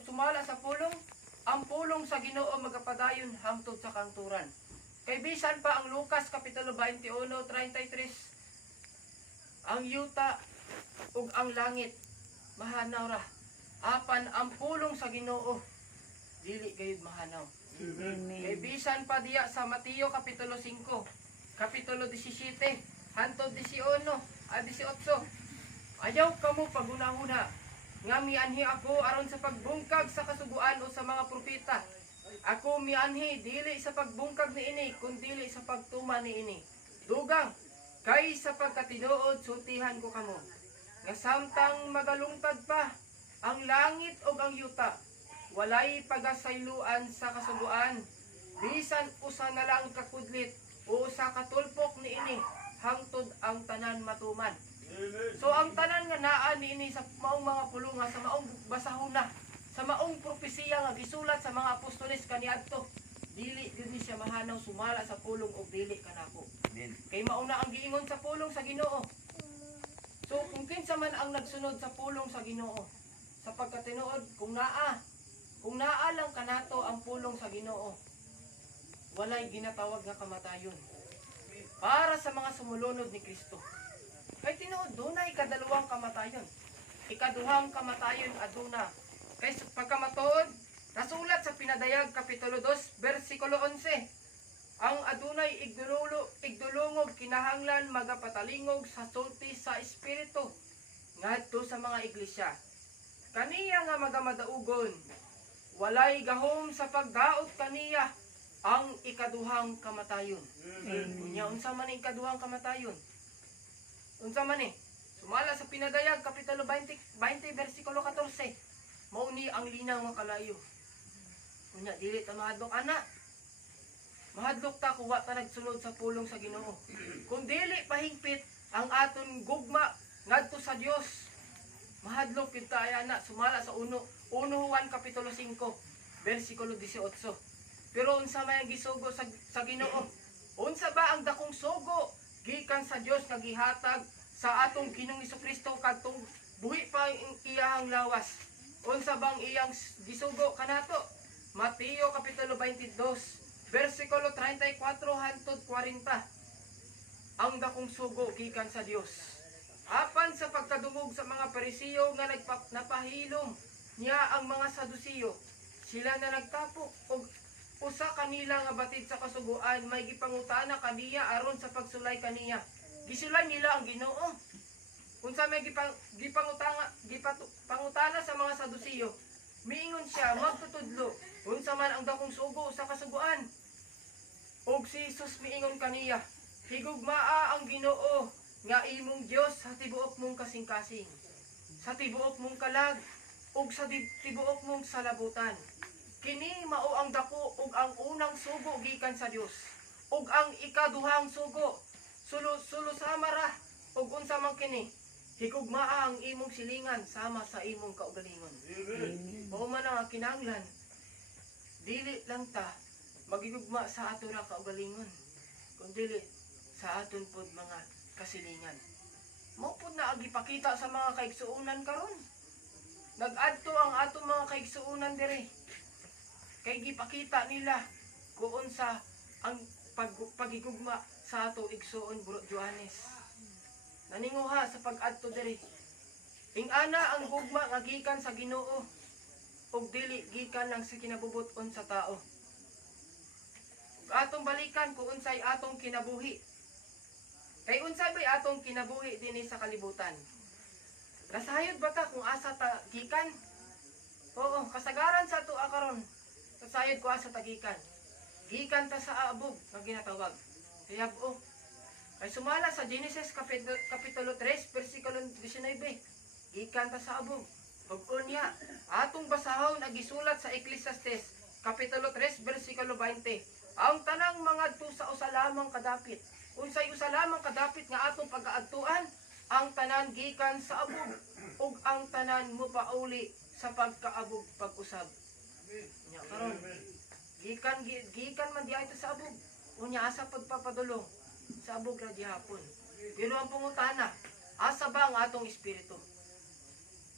sumala sa pulong, ang pulong sa Ginoo magapadayon hangtod sa kanturan. Kay bisan pa ang Lucas kapitulo 21:33, ang yuta ug ang langit mahanaw ra, apan ang pulong sa Ginoo dili gayud mahanaw. Kay bisan pa diya sa Mateo kapitulo 5, kapitulo 17 hangtod 18, ayaw kamo pagunahuna nga mianhi ako aron sa pagbungkag sa kasuguan o sa mga propeta. Ako mianhi dili sa pagbungkag niini kundi sa pagtuma niini. Dugang kay sa pagkatinuod sultihan ko kamo nga samtang magalungtad pa ang langit o ang yuta, walay pagasayloan sa kasuguan, bisan usa na lang kakudlit o sa katulpok niini hangtod ang tanan matuman. So ang tanan nga naa niini sa maong mga pulunga, sa maong basahona, sa maong propesiya nga gisulat sa mga apostoles kaniadto, dili gyud siya mahanaw sumala sa pulong og dili kanako. Amen. Kay mauna ang giingon sa pulong sa Ginoo. So kung kinsa man ang nagsunod sa pulong sa Ginoo, sa pagkatinuod kung naa lang kanato ang pulong sa Ginoo, walay ginatawag nga kamatayon para sa mga sumulunod ni Kristo. Kay tinuod dunay kadalawang kamatayon. Ikaduhang kamatayon aduna. Kay pagkamatuod, nasulat sa Pinadayag kapitulo 2 bersikulo 11. Ang adunay igdulungog kinahanglan magapatalingog sa sulti sa espiritu ngadto sa mga iglesia. Kaniya nga magamadaugon, walay gahom sa pagdaot kaniya ang ikaduhang kamatayon. Unya unsa man ang ikaduhang kamatayon? Unsa man sumala sa Pinadayag kapitulo 20 bersikulo 14. Mao ni ang linaw nga kalayo. Unya dili ta mahadlok ana. Mahadlok ta kung wa ta nagsunod sa pulong sa Ginoo. Kung dili pahingpit ang aton gugma ngadto sa Dios, mahadlok kita ay ana sumala sa 1 Juan kapitulo 5 bersikulo 18. Pero unsa may gisugo sa Ginoo? Unsa ba ang dakong sugo gikan sa Dios nga gihatag sa atong Ginoong Hesukristo kadtong buhi pa ang iyang lawas? Unsa bang iyang gisugo kanato? Mateo kapitulo 22 bersikulo 34 hangtod 40. Ang dakong sugo gikan sa Dios. Apan sa pagkadungog sa mga Parisiyo nga napahilom niya ang mga Sadusiyo, sila na nagtapok og usa kanila nga batid sa kasuguan, may gipangutana kaniya aron sa pagsulay kaniya. Gisulay nila ang Ginoo. Unsa may gipangutana sa mga Sadusiyo, miingon siya magtutudlo unsa man ang dakong sugo sa kasuguan. Og si Jesus miingon kaniya, higugmaa ang Ginoo nga imong Dios sa tibuok mong kasing-kasing, sa tibuok mong kalag, ug sa tibuok mong salabutan. Kini mao ang dako ug ang unang sugo gikan sa Dios. Ug ang ikaduhang sugo, sulo-samara ug unsa man kini, higugmaa ang imong silingan sama sa imong kaugalingon. Mao man ang kinahanglan. Dili lang ta magigugma sa ato ra kaugalingon, kundi sa aton pod mga kasilingan. Mao pod na ang ipakita sa mga kaigsuonan karon. Nag-adto ang atong mga kaigsuonan diri. Kay gipakita nila kung sa ang pagigugma sa ato igsuon Bro Johannes. Naninguha sa pag-adto diri. Ingana ang gugma nga gikan sa Ginoo ug dili gikan lang sa kinabubuton sa tao. Ug atong balikan kung unsay atong kinabuhi. Kay unsay bay atong kinabuhi dinhi sa kalibutan? Nasayod ba ta kung asa ta gikan? Oo, kasagaran sa ato karon. Kasayod ko asa tagikan. Gikan ta sa abog nga ginatawag. Kayab-o. Kay sumala sa Genesis kapitulo 3 bersikulo 19. Gikan ta sa abog. Ug unya, atong basahon nagisulat sa Ecclesiastes kapitulo 3 bersikulo 20. Ang tanang mga sa usa lamang kadapit. Unsay usa lamang kadapit nga atong pag-aadtuan? Ang tanan gikan sa abog ug ang tanan mopauli sa pagkaabog pag-usab. Nya karon gikan man di ito sa abog. Unya asa pagpapadulong sa abog ra gihapon. Pero ang pangutana, asa ba ang atong espiritu?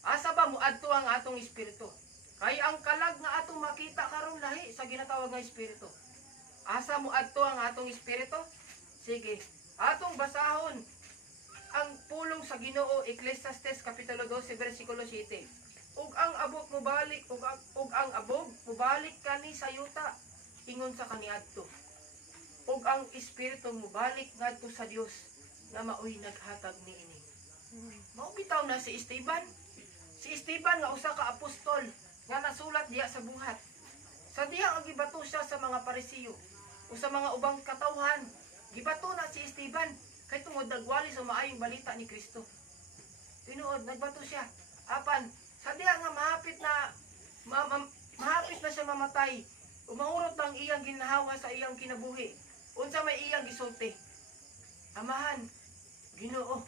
Asa ba moadto ang atong espiritu? Kay ang kalag nga atong makita karon lahi sa ginatawag nga espiritu. Asa mo adto ang atong espiritu? Sige, atong basahon ang pulong sa Ginoo, Ecclesiastes kapitulo 12 bersikulo 7. Ug ang abog mubalik ug ang abog mubalik kani sa yuta ingon sa kaniadto. Ug ang espiritu mubalik ngadto sa Dios nga maoy naghatag niini. Mao bitaw na si Esteban. Si Esteban nga usa ka apostol nga nasulat diha sa buhat. Sa diha ang gibato siya sa mga Parisiyo o sa mga ubang katawhan. Gibato na si Esteban kay tungod nagwali sa maayong balita ni Kristo. Tinuod nagbato siya. Apan sa diha nga mahapit na siya mamatay. Umahurot ang iyang ginahawa sa iyang kinabuhi. Unsa may iyang gisulti. Amahan, Ginoo,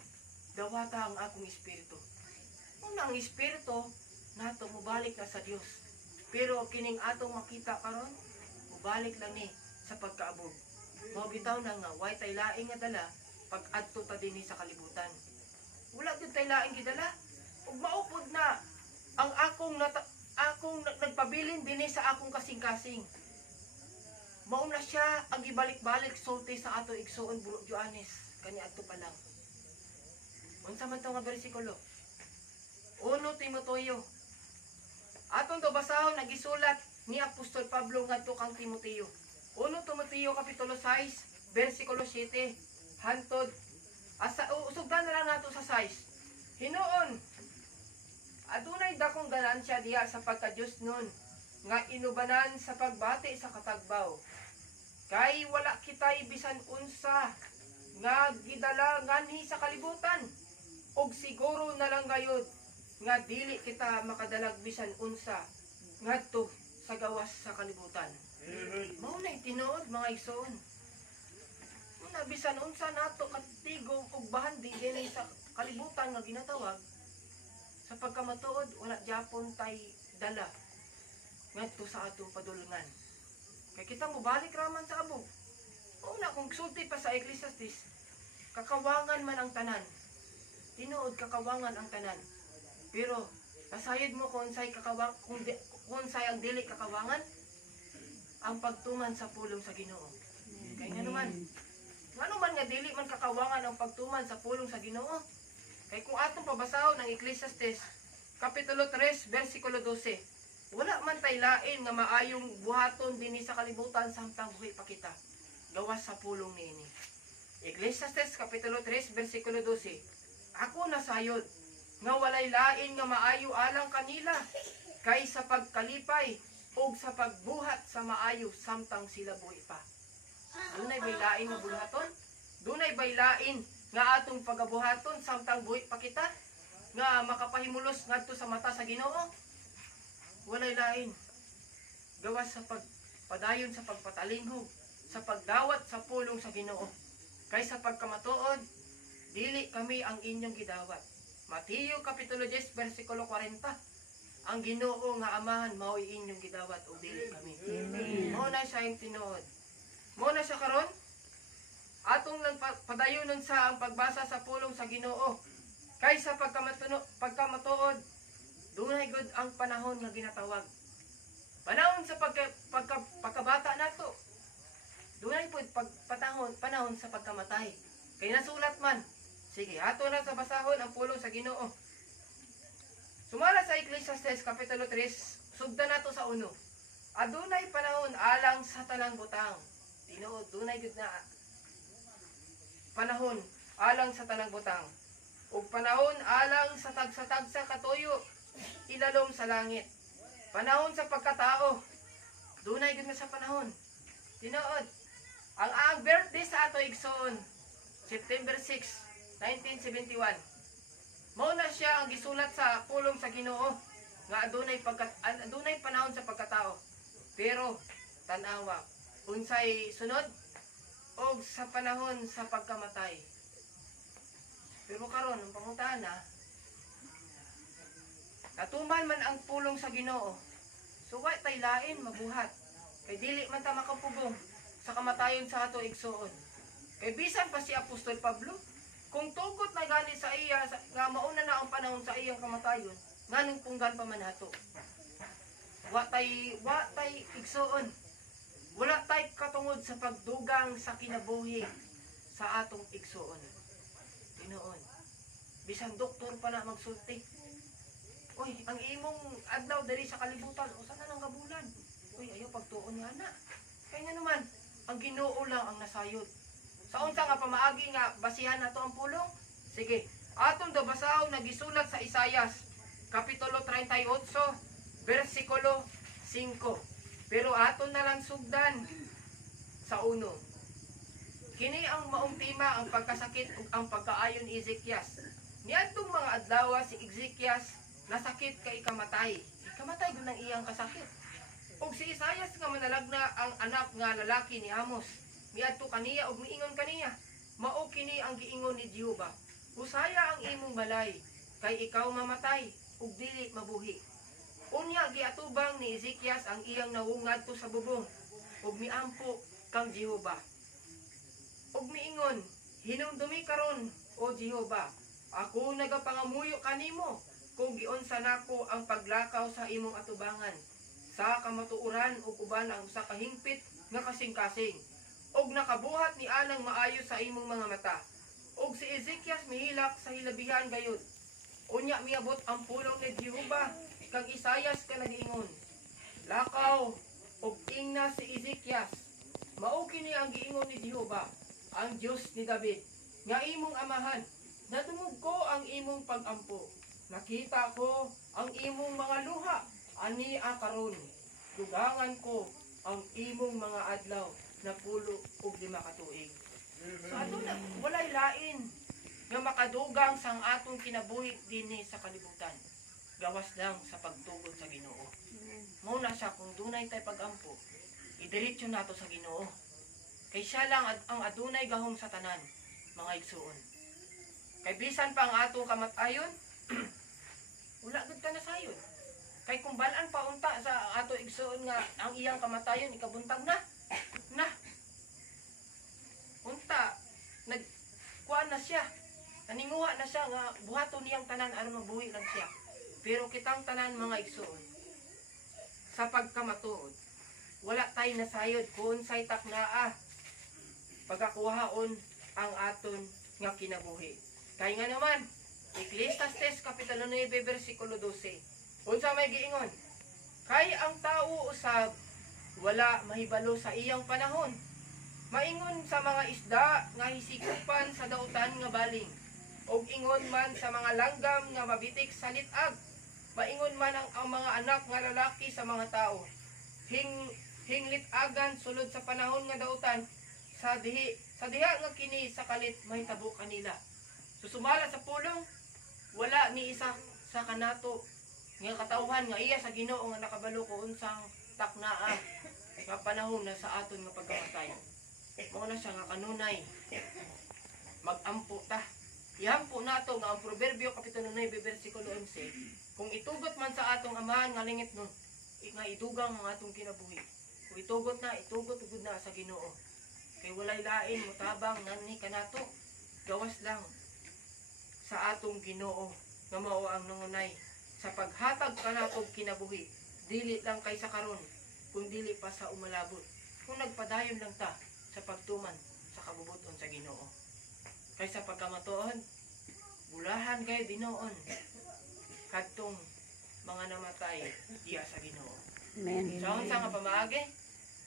dawata ang akong espiritu. Una ang espiritu nato mubalik na sa Dios. Pero kining atong makita karon, mubalik lang ni sa pagkaabog. Mao bitaw na nga way tay laing nga dala pag adto ta dinhi sa kalibutan. Wala gyud tay laing gidala. Ug maupod na ang akong nagpabilin dinhi sa akong kasing-kasing. Mao na siya ang gibalik-balik sulti sa ato igsuon bulo Joanes kani adto pa lang. Unsa man to nga bersikulo? 1 Timoteo. Atong to basahon nagisulat ni Apostol Pablo ngadto kang Timoteo. 1 Timoteo kapitulo 6 bersikulo 7 hantod usugdan na lang nato sa 6. Hinuon adunay dakong ganansya diha sa pagka-Dios nun nga inubanan sa pagbati sa katagbaw. Kay wala kitay bisan unsa nga gidala nganhi sa kalibutan. Og siguro na lang gayud nga dili kita makadalag bisan unsa ngadto sa gawas sa kalibutan. Mao na tinuod mga igsoon. Una bisan unsa nato katigom ug bahandi dinhi sa kalibutan nga ginatawag sa pagkamatuod wala gyapon tay dala ngadto sa atong padulungan. Kay kita mobalik raman sa abog. Una kung sulti pa sa Ecclesiastes, kakawangan man ang tanan. Tinuod kakawangan ang tanan. Pero nasayod mo kung say kung say ang dili kakawangan ang pagtuman sa pulong sa Ginoo. Kay nga naman nga dili man kakawangan ang pagtuman sa pulong sa Ginoo. Kay kung atong pabasahon ang Ecclesiastes kapitulo 3 bersikulo 12, wala man tay lain nga maayong buhaton dinhi sa kalibutan samtang buhi pa kita gawas sa pulong niini. Ecclesiastes kapitulo 3 bersikulo 12. Ako nasayod nga walay lain nga maayo alang kanila kay sa pagkalipay o sa pagbuhat sa maayo samtang sila buhi pa. Dunay bay lain nga buhaton? Dunay bay lain nga atong pagabuhaton samtang buhi pa kita nga makapahimulos ngadto sa mata sa Ginoo? Walay lain. Gawas sa pagpadayon sa pagpatalinghog, sa pagdawat sa pulong sa Ginoo. Kay sa pagkamatuod, dili kami ang inyong gidawat. Mateo kapitulo 10 bersikulo 40. Ang Ginoo nga amahan mao'y inyong gidawat o dili kami. Mao na siya yung tinuod. Mao na siya karon. Atong lang padayonon sa ang pagbasa sa pulong sa Ginoo. Kay sa pagkamatuod, dunay gud ang panahon nga ginatawag. Panahon sa pagkabata nato. Dunay pud panahon sa pagkamatay. Kay nasulat man. Sige, ato na sa basahon ang pulong sa Ginoo. Sumala sa Ecclesiastes kapitulo 3, sugdan nato sa 1. Adunay panahon alang sa tanang butang. Tinuod dunay gud na panahon alang sa tanang butang. Ug panahon alang sa tagsa-tagsa katuyo ilalom sa langit. Panahon sa pagkatao. Dunay gud na sa panahon. Tinuod ang birthday sa ato igsoon September 6, 1971. Mao na siya ang gisulat sa pulong sa Ginoo nga adunay panahon sa pagkatao. Pero tan-awa unsay sunod og sa panahon sa pagkamatay. Pero karon ang pangutana, natuman man ang pulong sa Ginoo. So wa tay lain mabuhat. Kay dili man ta makapugong sa kamatayon sa ato igsuon. Kay bisan pa si Apostol Pablo, kung tugot na gani sa iya nga mauna na ang panahon sa iyang kamatayon, nganong punggan pa man ato. wa tay igsuon. Wala tay katungod sa pagdugang sa kinabuhi sa atong igsuon. Tinuon. Bisan doktor pa na magsulti. Uy, ang imong adlaw diri sa kalibutan, usa na nang gabulan. Uy, ayaw pagtuon niya na. Kaya nga naman, ang Ginoo lang ang nasayod. Sa unsa nga pamaagi nga basihan nato ang pulong? Sige, atong do basahon nagisulat sa Isayas kapitulo 38 bersikulo 5. Pero aton na lang sugdan sa 1. Kini ang maong tema ang pagkasakit ug ang pagkaayon ni Ezekias. Niadtong mga adlaw si Ezekias nasakit kay ikamatay. Ikamatay gud ang iyang kasakit. Ug si Isayas nga manalagna ang anak nga lalaki ni Amos. Miadto kaniya ug miingon kaniya, mao kini ang giingon ni Jehova. Usaya ang imong balay kay ikaw mamatay ug dili mabuhi. Unya giatubang ni Ezekias ang iyang nawungadto sa bubong ug miampo kang Jehova. Ug miingon, hinumdumi karon o Jehova, ako nagapangamuyo kanimo kung giunsa nako ang paglakaw sa imong atubangan sa kamatuoran ug uban ang usa ka hingpit nga kasing-kasing ug nakabuhat ni anang maayo sa imong mga mata. Ug si Ezekias mihilak sa hilabihan gayud. Unya miabot ang pulong ni Jehova kang Isayas ka nag-ingon. Lakaw ug ingna si Ezekias. Mao kini ang giingon ni Jehova, ang Dios ni David, nga imong amahan. Natungog ko ang imong pag-ampo. Nakita ko ang imong mga luha ani karon. Dugangan ko ang imong mga adlaw na 10 ug 5 ka tuig. So ato na walay lain nga makadugang sang atong kinabuhi dinhi sa kalibutan. Gawas lang sa pagtugod sa Ginoo. Mao na siya kung dunay tay pag-ampo, idiretso nato sa Ginoo. Kay siya lang ang adunay gahom sa tanan, mga igsuon. Kay bisan pa ang atong kamatayon, wala gud ka na sayon. Kay kung balaan pa unta sa ato igsuon nga ang iyang kamatayon ikabuntag na. Unta nagkuan na siya. Naninguha na siya nga buhaton niyang tanan aron mabuhi lang siya. Pero kitang tanan mga igsuon sa pagkamatuod, wala tay nasayod kung unsay taknaa pagakuhaon ang aton nga kinabuhi. Kay nga naman, Ecclesiastes kapitulo 9 bersikulo 12. Unsa may giingon? Kay ang tao usab wala mahibalo sa iyang panahon. Maingon sa mga isda nga hisigupan sa dautan nga baling. Og ingon man sa mga langgam nga mabitik sa litag. Maingon man ang mga anak nga lalaki sa mga tao. Hinglitagan sulod sa panahon nga dautan. Sa diha nga kini sa kalit mahitabo kanila. Susumala sa pulong, wala ni isa sa kanato nga katawhan nga iya sa Ginoo nga nakabalo ko unsang taknaa nga panahon na sa aton nga pagkamatay. Mao na siya nga kanunay. Mag-ampo ta. Ihampo nato nga ang Proverbio kapitulo 9 bersikulo 11. Kung itugot man sa atong amahan nga lingit nun, nga idugang ang atong kinabuhi. Kung itugot ugod na sa Ginoo. Kay walay lain mutabang nganhi kanato. Gawas lang sa atong Ginoo nga mao ang nangunay sa paghatag kanatong kinabuhi. Dili lang kay sa karon, kung dili pa sa umalabot. Kung nagpadayon lang ta sa pagtuman sa kabubuton sa Ginoo. Kay sa pagkamatuon, bulahan kayo dinoon kadtong mga namatay diya sa Ginoo. Amen. So unsa nga pamaagi?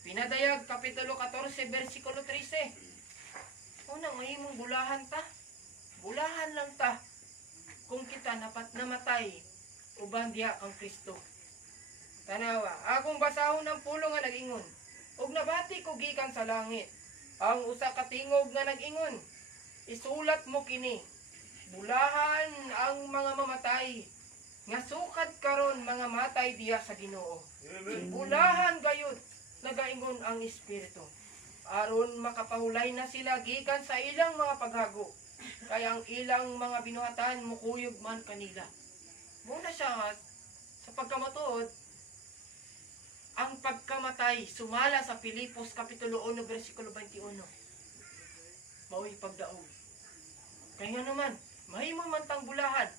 Pinadayag kapitulo 14 bersikulo 13. Unang mahimong bulahan ta. Bulahan lang ta kung kita namatay uban diha kang Kristo. Tanawa, akong basahon ng pulong nga nag-ingon. Ug nabati ko gikan sa langit. Ang usa ka tingog nga nag-ingon. Isulat mo kini. Bulahan ang mga mamatay. Nga sukat karon mga matay diya sa Ginoo. Bulahan gayud nagaingon ang Espiritu. Aron makapahulay na sila gikan sa ilang mga paghago. Kaya ang ilang mga binuhatan mukuyog man kanila. Muna siya sa pagkamatuod, ang pagkamatay sumala sa Pilipos kapitulo 1 bersikulo 21. Mao'y pagdaog. Kaya nga naman, mahimo man tang bulahan.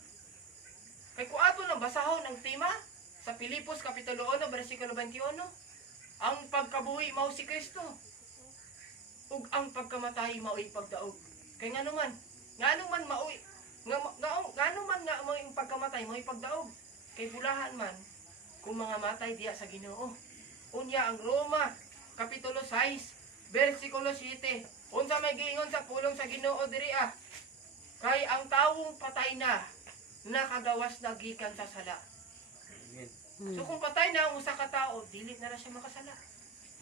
Kay kung ato lang basahon ang tema, sa Pilipos kapitulo 1 bersikulo 21, ang pagkabuhi mao si Kristo. Ug ang pagkamatay mao'y pagdaog. Kay ngano man mao'y ngano man nga mo yung pagkamatay mao'y pagdaog. Kay bulahan man kung mga matay diya sa Ginoo. Unya ang Roma kapitulo 6 bersikulo 7. Unsa may giingon sa pulong sa Ginoo diri kay ang tawong patay na nakagawas na gikan sa sala. So kung patay na ang usa ka tawo, dili na siya makasala.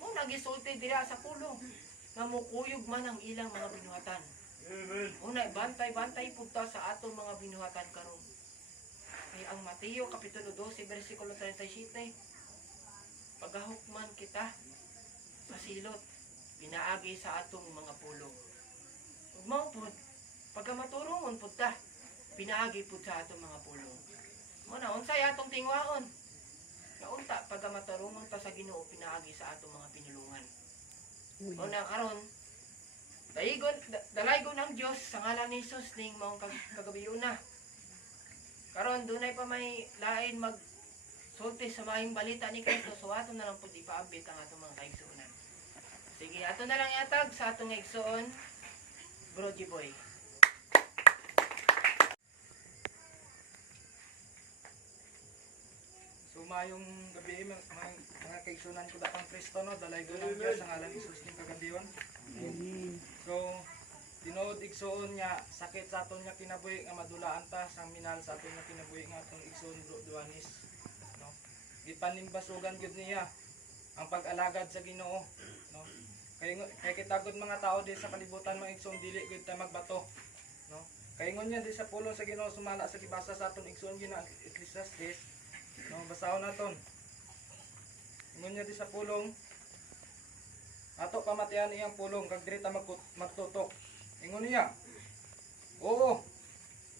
Mo nagisulti dira sa pulong nga mukuyog man ang ilang mga binuhatan. Una bantay-bantay pugta sa atong mga binuhatan karon. Kay ang Mateo kapitulo 12 bersikulo 37, pagahukman kita sa silot, pinaagi sa atong mga pulong. Ug mao pud pagka maturongon pud ta, pinaagi pud sa atong mga pulong. Mo na unsay atong tingwaon? Nga unta pagka maturongon ta sa Ginoo, pinaagi sa atong mga pinulungan. Mo na karon dalaygon ang Dios sa ngalan ni Jesus ning maong kagabiyon na. Karon dunay pa may lain sulti sa maayong balita ni Kristo, so ato na lang pud ipaabit ang atong mga kaigsuonan. Sige, ato na lang iatag sa atong igsuon, Bro G-Boy. Mayong gabi mga kaigsunan ko dakang Kristo no, dalay ko ng Diyos ang ngalan ni Jesus ning kagabiyon. So tinuod igsuon nga sakit sa aton nga kinabuhi nga madulaan ta sa minal sa aton nga kinabuhi nga atong igsuon Bro Duanis no. Gipanimbasugan gyud niya ang pag-alagad sa Ginoo no. Kay kitagod mga tao di sa kalibutan mga igsuon dili gyud ta magbato no. Kay ingon niya di sa pulong sa Ginoo sumala sa gibasa sa aton igsuon gyud na Ecclesiastes no, basahon naton. Ingon niya di sa pulong, ato pamatian iyang pulong kag diri ta magtutok. Ingon niya, oo,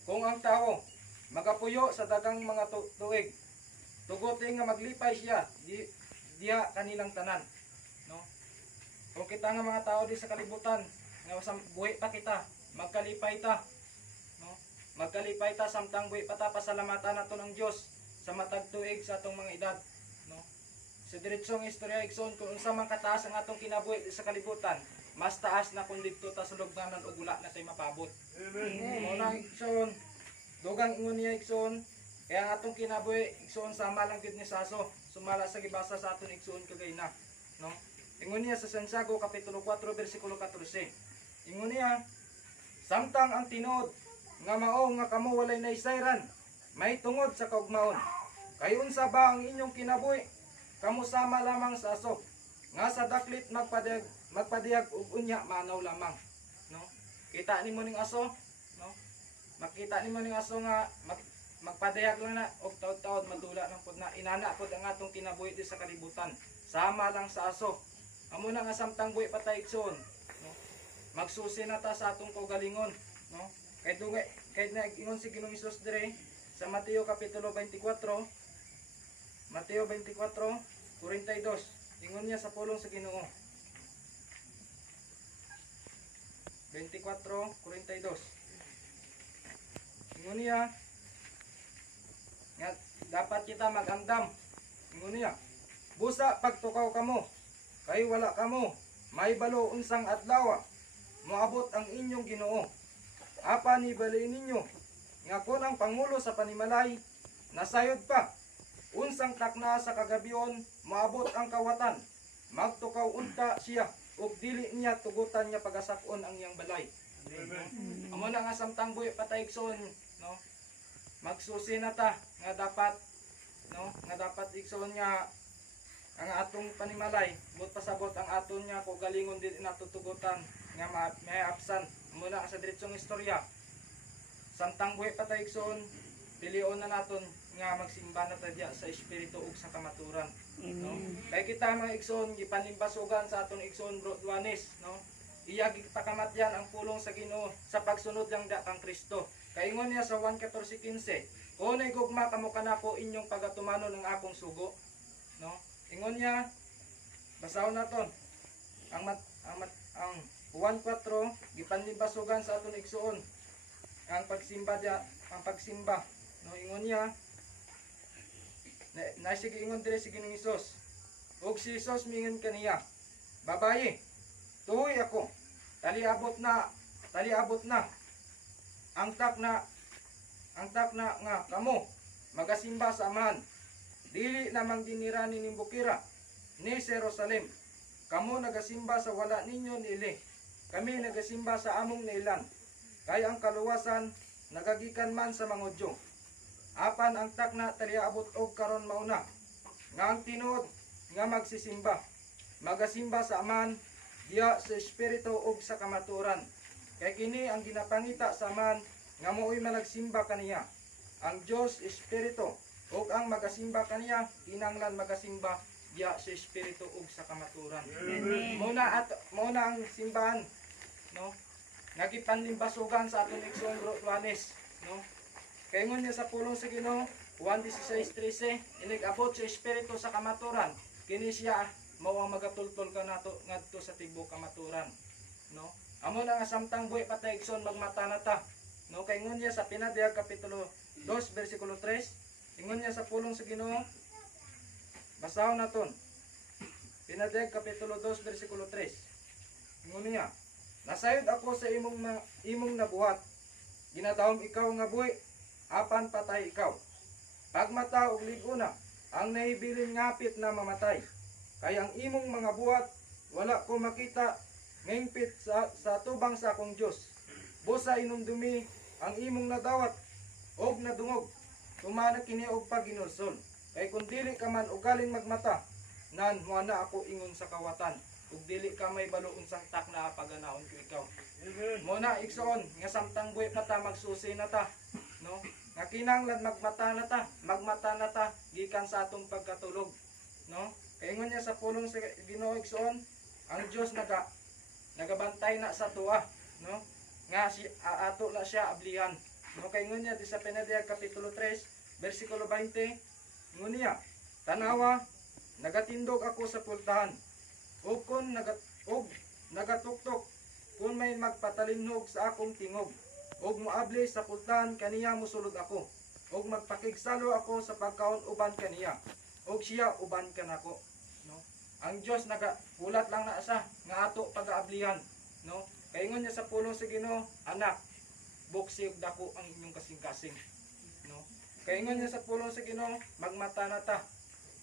kung ang tao magapuyo sa dagang mga tuig, tugoting nga maglipay siya diha kanilang tanan. No? Kung kita nga mga tao di sa kalibutan, nga buhi pa kita, magkalipay ta. No? Magkalipay ta samtang buhi pa ta, pasalamatan naton ang Dios sa matag tuig sa atong mga edad no. Sa diretsong istorya igsoon kung unsa man kataas ang atong kinabuhi sa kalibutan, mas taas na kung didto ta sa lubnganan ug wala na tay mapabot. Amen. Mo na igsoon dugang ingon niya igsoon kaya ang atong kinabuhi igsoon sama lang gid ni saso sumala sa gibasa sa aton igsoon kagayna no. Ingon niya sa Santiago kapitulo 4 bersikulo 14. Ingon niya samtang ang tinuod nga mao nga kamo walay naisayran may tungod sa kaugmaon. Kay unsa ba ang inyong kinabuhi? Kamo sama lamang sa aso nga sa daklit magpadiyag ug unya manaw lamang. No? Kita nimo ning aso, no? Makita nimo ning aso nga magpadiyag lang na og taud-taud madula nang pud na inana pud ang atong kinabuhi di sa kalibutan. Sama lang sa aso. Amo na nga samtang buhi patay igsoon, no? Magsusi na ta sa atong kaugalingon, no? Kay ingon si Ginoong Hesus dire sa Mateo kapitulo 24, Mateo 24:42. Ingon niya sa pulong sa Ginoo. 24:42. Ingon niya nga dapat kita magandam. Ingon niya, busa pagtukaw kamo, kay wala kamo may balo unsang adlaw moabot ang inyong Ginoo. Apa ni bali ninyo nga kun ang pangulo sa panimalay nasayod pa unsang takna sa kagabion maabot ang kawatan magtukaw unta siya ug dili niya tugutan niya pagasakon ang iyang balay. Amo na nga samtang buhi patay igsoon no, magsusi na ta nga dapat no, nga dapat igsoon nga ang atong panimalay but pasabot ang aton nga ko galingon dili natutugutan nga may absan. Amo na sa diretsong istorya samtang buhi patay igsoon pilion na naton nga magsimba na ta diya sa espiritu ug sa kamaturan. No? Kay kita mga igsoon gipanimbasugan sa aton igsoon Bro Duanis, no? Iya gipakamatyan ang pulong sa Ginoo sa pagsunod lang dakang Kristo. Kay ingon niya sa 1:14-15, "Kunay gugma kamo kanako inyong pagatumanon ng akong sugo." No? Ingon niya basahon naton ang 1:4 gipanimbasugan sa aton igsoon ang pagsimba no, ingon niya Naisige ingon dire si Ginoong Hesus. Ug si Hesus mingon kaniya, babayi, tuhoy ako. Taliabot na ang tak na nga kamo magasimba sa amahan. Dili namang dinirani ning bukira ni Jerusalem. Kamo nagasimba sa wala ninyo niili. Kami nagasimba sa among niilan. Kay ang kaluwasan nagagikan man sa mga Hudyo. Apan ang tak na taliabot og karon mauna nga ang tinuod nga magsisimba. Magasimba sa amahan diya sa espiritu ug sa kamaturan. Kay kini ang ginapangita sa amahan nga mo'y managsimba kaniya. Ang Dios espiritu ug ang magasimba kaniya kinahanglan magasimba diya sa espiritu ug sa kamaturan. Muna ang simbahan, no? Nagipanlimbasugan sa atong igsoon Bro Juanes, no? Kaingon niya sa pulong sa Ginoo, Juan 16:13, inig abot sa espiritu sa kamaturan. Kini siya mao ang magatultol ka nato ngadto sa tibuok kamaturan, no? Amo na nga samtang buhi patay igsoon magmata na ta, no? Kaingon niya sa Pinadiyag kapitulo 2 bersikulo 3, ingon niya sa pulong sa Ginoo, basahon naton. Pinadiyag kapitulo 2 bersikulo 3. Ingon niya, nasayod ako sa imong nabuhat. Ginatawom ikaw nga buhi, apan patay ikaw. Pagmata og ligo na, ang nahibilin ngapit na mamatay. Kaya ang imong mga buhat, wala ko makita ngingpit sa tubang sa akong Dios. Busa inumdumi ang imong nadawat og nadungog. Tumana kini og paginulsol. Kay kung dili ka man ugaling magmata, nan muana ako ingon sa kawatan. Ug dili ka may balo unsang tak na paganaon ko ikaw. Muna igsoon nga samtang buhi pa ta magsusi na ta, no? Nga kinahanglan magmata na ta gikan sa atong pagkatulog, no? Kaingon niya sa pulong sa Ginoo igsoon, ang Dios nagabantay na sa tuwa, no? Nga si ato na siya ablihan. No, kaingon niya di sa Pinadiyag kapitulo 3 bersikulo 20, ingon niya, tanawa, nagatindog ako sa pultahan. Ug nagatuktok kung may magpatalinhog sa akong tingog. Ug moabli sa pultahan kaniya mosulod ako. Ug magpakigsalo ako sa pagkaon uban kaniya. Ug siya uban kanako, no? Ang Dios nagahulat lang na sa nga ato pag-aablihan, no? Kaingon niya sa pulong sa Ginoo, anak, buksi ug dako ang inyong kasing-kasing, no? Kaingon niya sa pulong sa Ginoo, magmata na ta,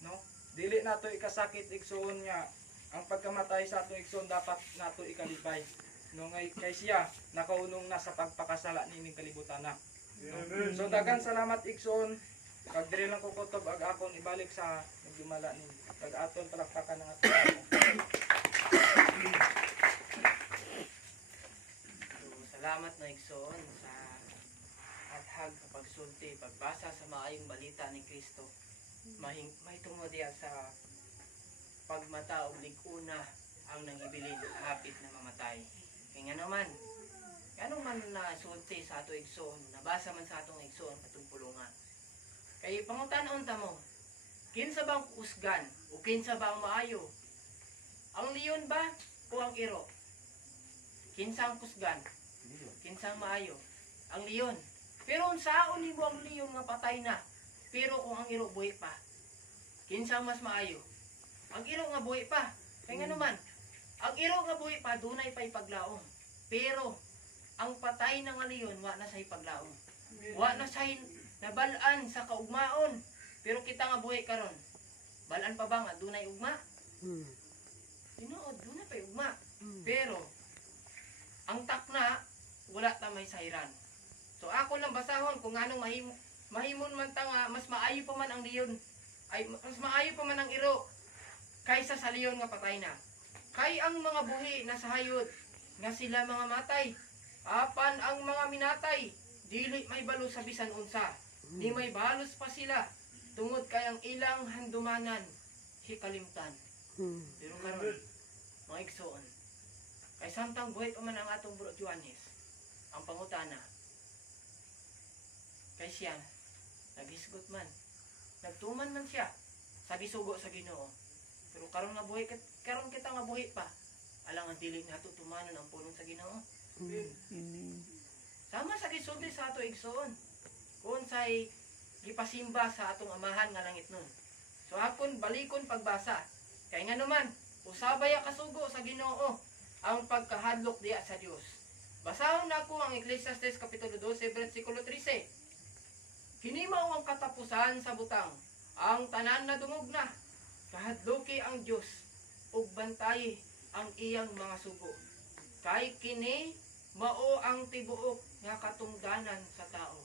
no? Dili nato ikasakit igsoon nga ang pagkamatay sa atong igsoon dapat nato ikalibay, no? Kay siya nakaunong na sa pagpakasala nining kalibutan na, no? So daghang salamat igsoon. Kag diri lang ko kutob ag akon ibalik sa nagdumala ni kag aton palakpakan ng aton. Salamat na igsoon sa athag sa pagsulti, pagbasa sa maayong balita ni Kristo. Mahitungod diya sa pagmata og liguna ang nangibilin hapit na mamatay. Kaya nga naman, ano man na sulti sa ato igsoon, nabasa man sa atong igsoon katong pulungan. Kay pangutan-on ta mo, kinsa bang usgan o kinsa bang maayo? Ang leon ba o ang iro? Kinsa ang kusgan? Kinsa ang maayo? Ang leon. Pero unsaon nimo ang leon nga patay na? Pero kung ang iro buhi pa, kinsa ang mas maayo? Ang iro nga buhi pa. Kaya nga naman, ang iro nga buhi pa dunay pa ipaglaom. Pero ang patay na nga leon wa na sa ipaglaom. Wa na sa nabalaan sa kaugmaon. Pero kita nga buhi karon. Balaan pa ba nga dunay ugma? Tinuod dunay pa ugma. Pero ang takna wala ta may sayran. So ako lang basahon kung anong mahimon man ta nga mas maayo pa man ang leon. Ay mas maayo pa man ang iro kaysa sa leon nga patay na. Kay ang mga buhi na sa hayod nga sila mga matay. Apan ang mga minatay dili may balo sa bisan unsa. Di may balos pa sila tungod kay ang ilang handumanan hikalimtan. Pero karon mga igsoon, kay samtang buhay pa man ang atong Bro Juanes, ang pangutana, kay siya, naghisgot man, nagtuman man siya, sa gisugo sa Ginoo. Pero karon nga buhay, karon kita nga buhay pa, alang ang dili nato tumanon ang pulong sa Ginoo. Sama sa gisulti sa ato igsoon, kung say gipasimba sa atong amahan nga langit nun. So akon balikon pagbasa. Kay nga naman, usabay kasugo sa Ginoo ang pagkahadlok diya sa Dios. Basahon nako ang Ecclesiastes kapitulo 12 bersikulo 13. Hinimaw ang katapusan sa butang, ang tanan na dungog na, kahadloki ang Dios ug bantay ang iyang mga sugo. Kay kini mao ang tibuok nga katungdanan sa tao.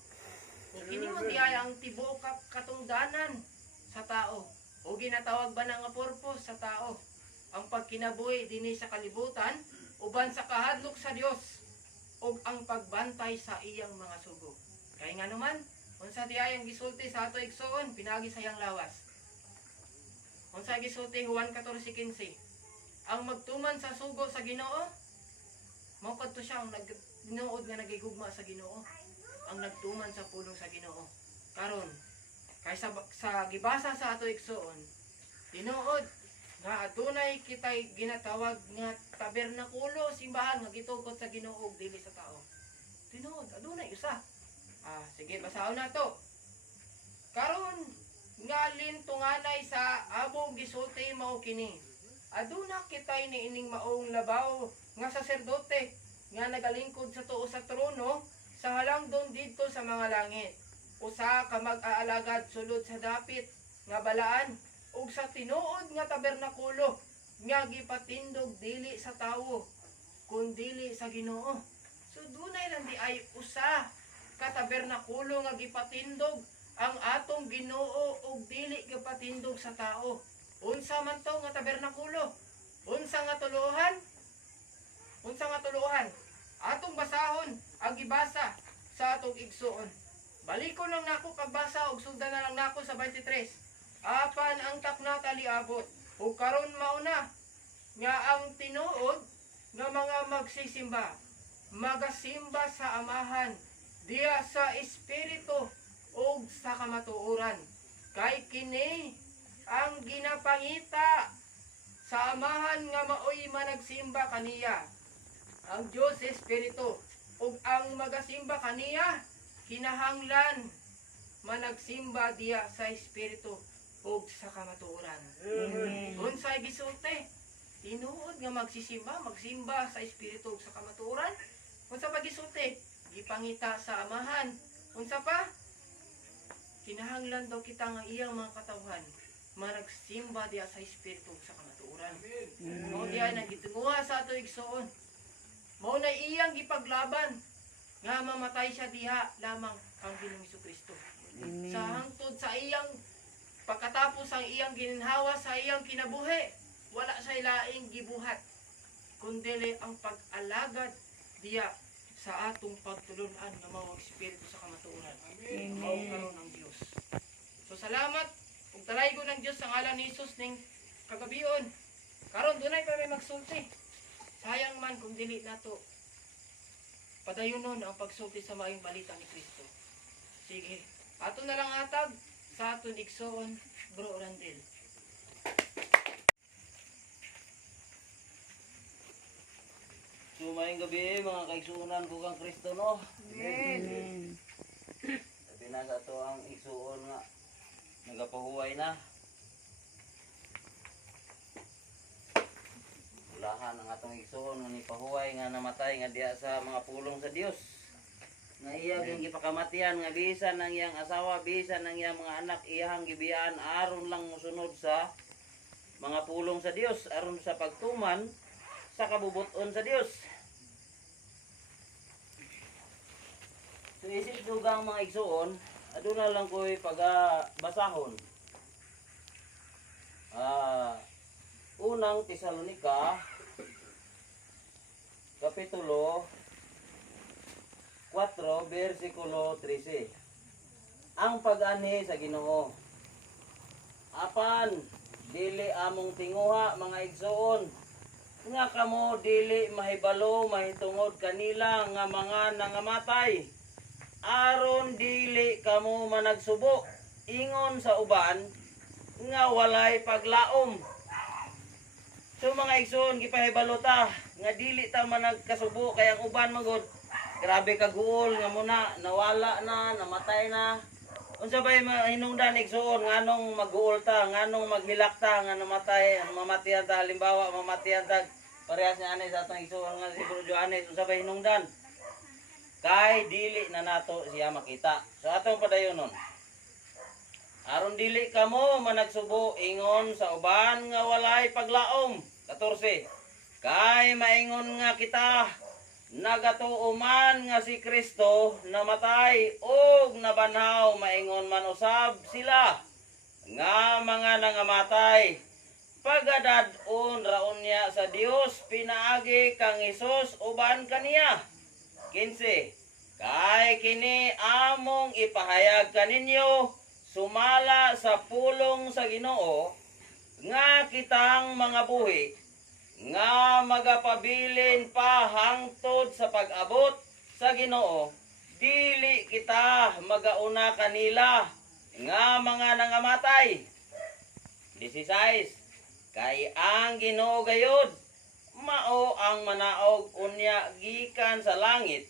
Ug kini mo diay ang tibuok katungdanan sa tao. O ginatawag ba nga purpose sa tao? Ang pagkinabuhi dinhi sa kalibutan uban sa kahadlok sa Dios ug ang pagbantay sa iyang mga sugo. Kay nga naman, unsa diay ang gisulti sa ato igsoon pinagi sa iyang lawas. Unsa gisulti Juan 14:15. Ang magtuman sa sugo sa Ginoo, mao kadto siya ang nagnuod nga nagigugma sa Ginoo, ang nagtuman sa pulong sa Ginoo. Karon kay sa gibasa sa ato igsoon, tinuod nga adunay kitay ginatawag nga tabernakulo, simbahan nga gitugot sa Ginoo ug dili sa tao. Tinuod adunay usa. Sige basahon nato. Karon nga lintunganay sa abong gisulti mao kini. Aduna kitay niining maong labaw nga saserdote nga nagalingkod sa tuo sa trono sa halangdon didto sa mga langit. Usa ka mag-aalagad sulod sa dapit nga balaan ug sa tinuod nga tabernakulo nga gipatindog dili sa tawo kun dili sa Ginoo. So dunay lang di ay usa ka tabernakulo nga gipatindog ang atong Ginoo ug dili gipatindog sa tao. Unsa man to nga tabernakulo? Unsa nga tuluhan? Unsa nga tuluhan? Atong basahon ang gibasa sa atong igsuon. Balikon lang nako pagbasa og sugdan na lang nako sa 23. Apan ang taknata liabot ug karon mauna nga ang tinuod nga mga magsisimba magasimba sa amahan diya sa espiritu ug sa kamatuoran. Kay kini ang ginapangita sa amahan nga maoy managsimba kaniya. Ang Dios espiritu ug ang magasimba kaniya kinahanglan managsimba diya sa espiritu ug sa kamatuoran. Unsay gisulti? Tinuod nga magsimba sa espiritu ug sa kamatuoran. Unsa pa gisulti? Gipangita sa amahan. Unsa pa? Kinahanglan daw kita nga iyang mga katawhan managsimba diya sa espiritu ug sa kamatuoran. Mao diya nang gitunguha sa ato igsoon. Mao na iyang gipaglaban nga mamatay siya diha lamang ang Ginoong Jesucristo. Sa hangtod sa iyang pagkatapos ang iyang gininhawa sa iyang kinabuhi, wala siya laing gibuhat kundi ang pag-alagad diya sa atong pagtulunan nga mao espiritu sa kamatuoran. Mao karon ang Dios. So salamat ug talaygon ng Dios sa ngalan ni Jesus ning kagabion. Karon dunay pa may magsulti. Sayang man kung dili nato padayonon ang pagsulti sa maayong balita ni Kristo. Sige, ato na lang hatag sa aton igsoon, Bro Randel. So maayong gabi mga kaigsuonan ko kang Kristo no. Amen. Sabi na sa to ang igsuon nga nagapahuway na. Ulahan ang atong igsuon nga ni pahuway nga namatay nga diya sa mga pulong sa Dios. Nga iya ging gipakamatian nga bisan ng iyang asawa, bisan ng iyang mga anak iyang gibiyaan aron lang mosunod sa mga pulong sa Dios, aron sa pagtuman sa kabubuton sa Dios. So isip dugang mga igsuon, aduna lang ko'y pag-basahon. Unang Tesalonica, Kapitulo 4, versikulo 13. Ang pag-anhi sa Ginoo. Apan, dili among tinguha mga igsuon, nga kamo dili mahibalo mahitungod kanila nga mga nangamatay. Aron dili kamo managsubo ingon sa uban nga walay paglaom. So mga igsoon gipahibalo ta nga dili ta managkasubo kay ang uban magod grabe kaguol nga muna nawala na namatay na Unsa bay hinungdan igsuon nganong mag-uulta, nganong maghilakta nga namatay, mamatihan ta halimbawa mamatihan ta parehas ni ani sa atong igsuon nga si Bro Joanes unsa bay hinungdan? Kay dili na nato siya makita. So atong padayonon. Aron dili kamo managsubo ingon sa uban nga walay paglaom. 14. Kay maingon nga kita nagatuuman nga si Kristo namatay og nabanhaw maingon man usab sila nga mga nangamatay pagadad-on raon niya sa Dios pinaagi kang Hesus uban kaniya. 15. Kay kini among ipahayag kaninyo sumala sa pulong sa Ginoo nga kitang mga buhi nga magapabilin pa hangtod sa pag-abot sa Ginoo dili kita magauna kanila nga mga nangamatay. 16. Kay ang Ginoo gayud mao ang manaog unya gikan sa langit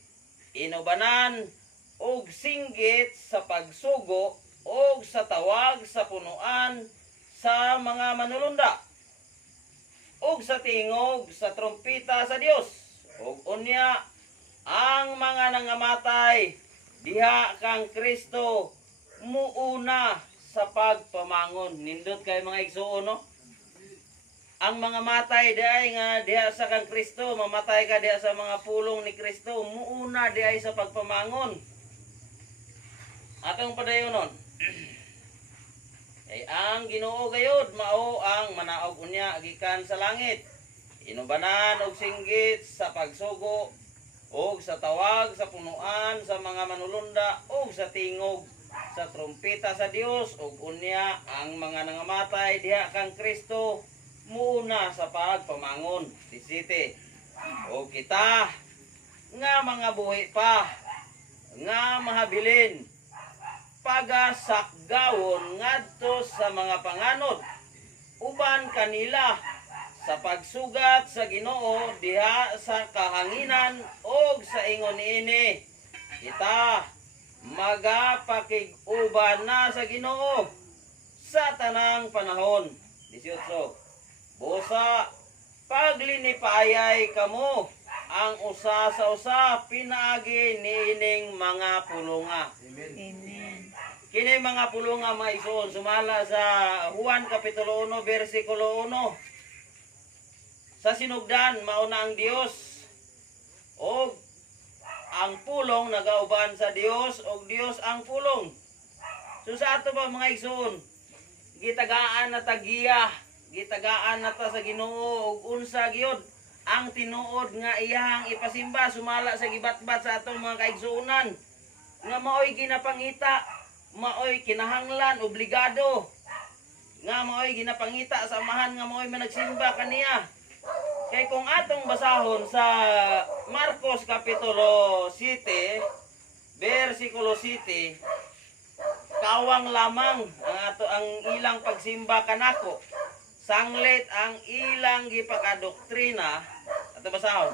inubanan og singgit sa pagsugo og sa tawag sa punuan sa mga manulunda ug sa tingog sa trompeta sa Dios ug unya ang mga nangamatay diha kang Kristo muuna sa pagpamangon. Nindot kay mga igsuon no, ang mga matay diay nga diha sa kang Kristo, mamatay ka diha sa mga pulong ni Kristo, muuna diay sa pagpamangon. Atong padayonon. Ay ang Ginoo gayud mao ang manaog unya gikan sa langit. Inubanan og singgit sa pagsugo og sa tawag sa punuan sa mga manulunda og sa tingog sa trompeta sa Dios ug unya ang mga nangamatay diha kang Kristo muuna sa pagpamangon. 17. O kita nga mga buhi pa nga mahabilin pagasakgawon ngadto sa mga panganod uban kanila sa pagsugat sa Ginoo diha sa kahanginan og sa ingon niini kita magapakig-uban na sa Ginoo sa tanang panahon. 18. Busa paglinipayay kamo ang usa sa usa pinaagi niining mga pulunga. Amen. Kini mga pulunga mga igsoon sumala sa Juan kapitulo 1 bersikulo 1. Sa sinugdan mauna ang Dios og ang pulong nagauban sa Dios og Dios ang pulong. So sa ato ba mga igsoon gitagaan na tagiya, gitagaan na ta sa Ginoo og unsa gyud ang tinuod nga iyang ipasimba sumala sa gibatbat sa atong mga kaigsuonan nga maoy ginapangita, maoy kinahanglan, obligado nga maoy ginapangita sa amahan nga maoy managsimba kaniya. Kay kung atong basahon sa Marcos kapitulo 7 bersikulo 7 kawang lamang ang ilang pagsimba kanako sanglit ang ilang gipakadoktrina ato basahon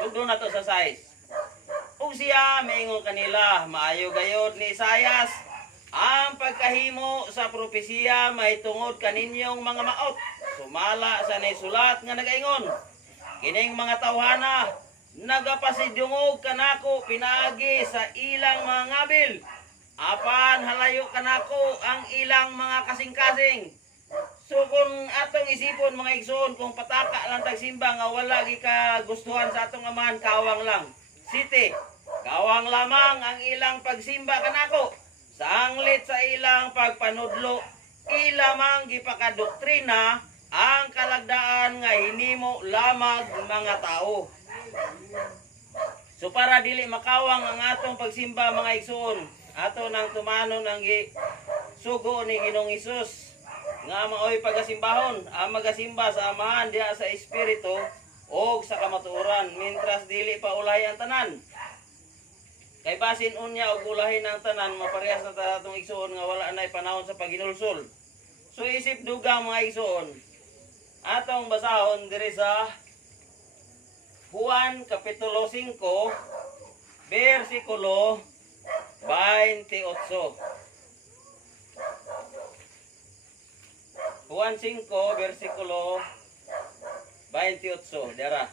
tugdo na to sa 6. Ug siya maingon kanila maayo gayod ni Isayas ang pagkahimo sa propesiya mahitungod kaninyong mga maot sumala sa naisulat nga nagaingon kining mga tawhana nagapasidungog kanako pinaagi sa ilang mga ngabil apan halayo kanako ang ilang mga kasing-kasing. So kung atong isipon mga igsoon kung pataka lang tagsimba nga wala gi kagustuhan sa atong amahan kawang lang. City, kawang lamang ang ilang pagsimba kanako. Sanglit sa ilang pagpanudlo, ilamang gipakadoktrina ang kalagdaan nga hinimo lamang mga tao. So para dili makawang ang atong pagsimba mga igsoon, ato nang tumanon ang sugo ni Ginoong Hesus nga maoy pagasimbahon ang magasimba sa amahan diha sa espiritu o sa kamatuoran mintras dili pa ulahi ang tanan. Kay basin unya og ulahin ang tanan maparehas na ta atong igsoon nga wala nay panahon sa paginulsol. So isip dugang mga igsoon atong basahon diri sa Juan kapitulo 5 bersikulo 28. Juan 5, versikulo 28. Dara.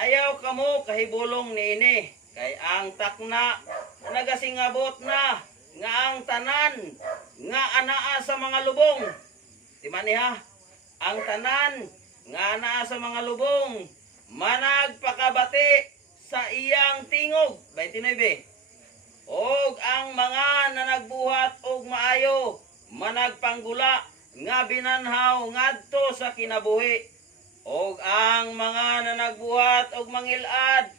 Ayaw kamo kahibulong niini, kay ang takna nagasingabot na nga ang tanan nga anaa sa mga lubong. Di man niha? Ang tanan nga anaa sa mga lubong managpakabati sa iyang tingog. 29. Og ang mga nanagbuhat og maayo managpanggula nga binanhaw ngadto sa kinabuhi. Og ang mga nanagbuhat og mangilad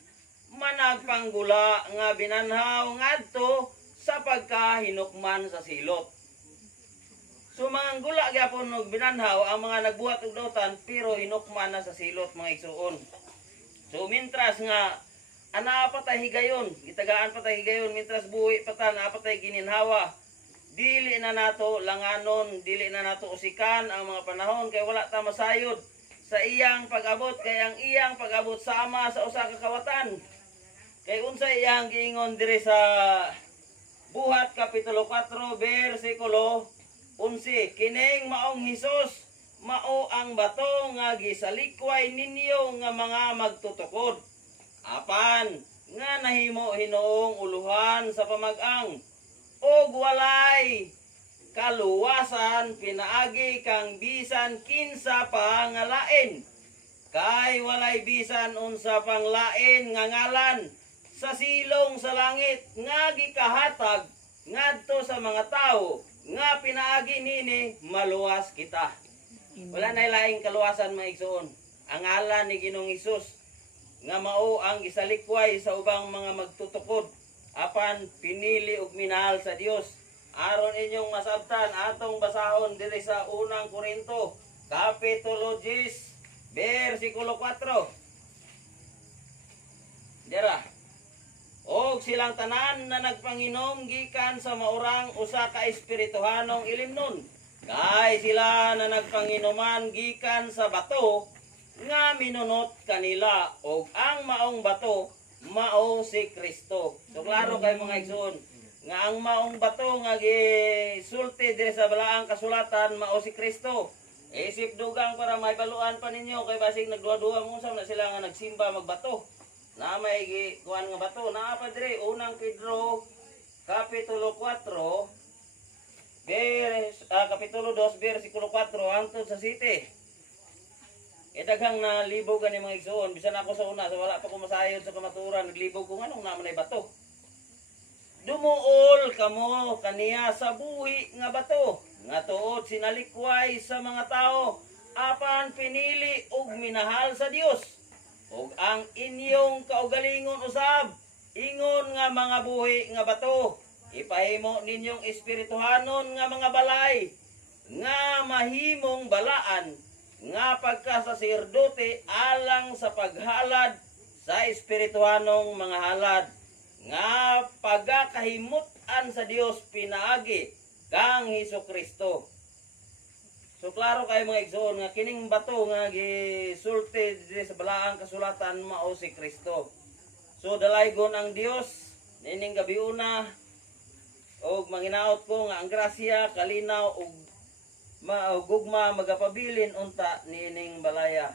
managpanggula nga binanhaw ngadto sa pagkahinukman sa silot. So mga gula gyapon og binanhaw ang mga nagbuhat og dautan pero hinukman na sa silot mga igsuon. So mintras nga ana pa tay higayon, gitagaan pa tay higayon mintras buhi pa ta na pa tay gininhawa. Dili na nato langanon, dili na nato usikan ang mga panahon kay wala ta masayod sa iyang pag-abot, kay ang iyang pag-abot sama sa usa ka kawatan. Kay unsa iyang giingon diri sa Buhat kapitulo 4 bersikulo 11, kining maong Hesus mao ang bato nga gisalikway ninyo nga mga magtutukod. Apan nga nahimo hinoong uluhan sa pamag-ang og walay kaluwasan pinaagi kang bisan kinsa pa nga lain. Kay walay bisan unsa pang lain nga ngalan sa silong sa langit nga gikahatag ngadto sa mga tao nga pinaagi nini maluwas kita. Wala na laing kaluwasan mga igsoon. Ang ngalan ni Ginoong Hesus nga mao ang gisalikway sa ubang mga magtutukod apan pinili ug minahal sa Dios. Aron inyong masabtan atong basahon diri sa unang Korinto kapitulo 10 bersikulo 4. Dira. Og silang tanan na nagpanginom gikan sa maurang usa ka espirituhanong ilimnon. Kay sila na nagpanginuman gikan sa bato nga minunot kanila og ang maong bato mao si Kristo. So klaro kay mga igsoon nga ang maong bato nga gisulti diri sa balaang kasulatan mao si Kristo. Isip dugang para may baluan pa ninyo kay basig nagduwa-duwa mo sa na sila nga nagsimba magbato. Na may kuan nga bato naa pa diri unang Pedro kapitulo 4 kapitulo 2 bersikulo 4 hangtod sa 7. Daghang na libog ani mga igsoon bisan ako sa una sa wala pa ko masayod sa kamaturan naglibog ko nganong na manay bato. Dumuol kamo kaniya sa buhi nga bato nga tuod sinalikway sa mga tao apan pinili ug minahal sa Dios. Og ang inyong kaugalingon usab ingon nga mga buhi nga bato ipahimo ninyong espirituhanon nga mga balay nga mahimong balaan nga pagkasaserdote alang sa paghalad sa espirituhanong mga halad nga pagakahimut-an sa Dios pinaagi kang Hesukristo. So klaro kay mga igsoon nga kining bato nga gisulti diri sa balaang kasulatan mao si Kristo. So dalaygon ang Dios nining gabiuna og manginaot ko nga ang grasya kalinaw ug gugma magapabilin unta nining balaya.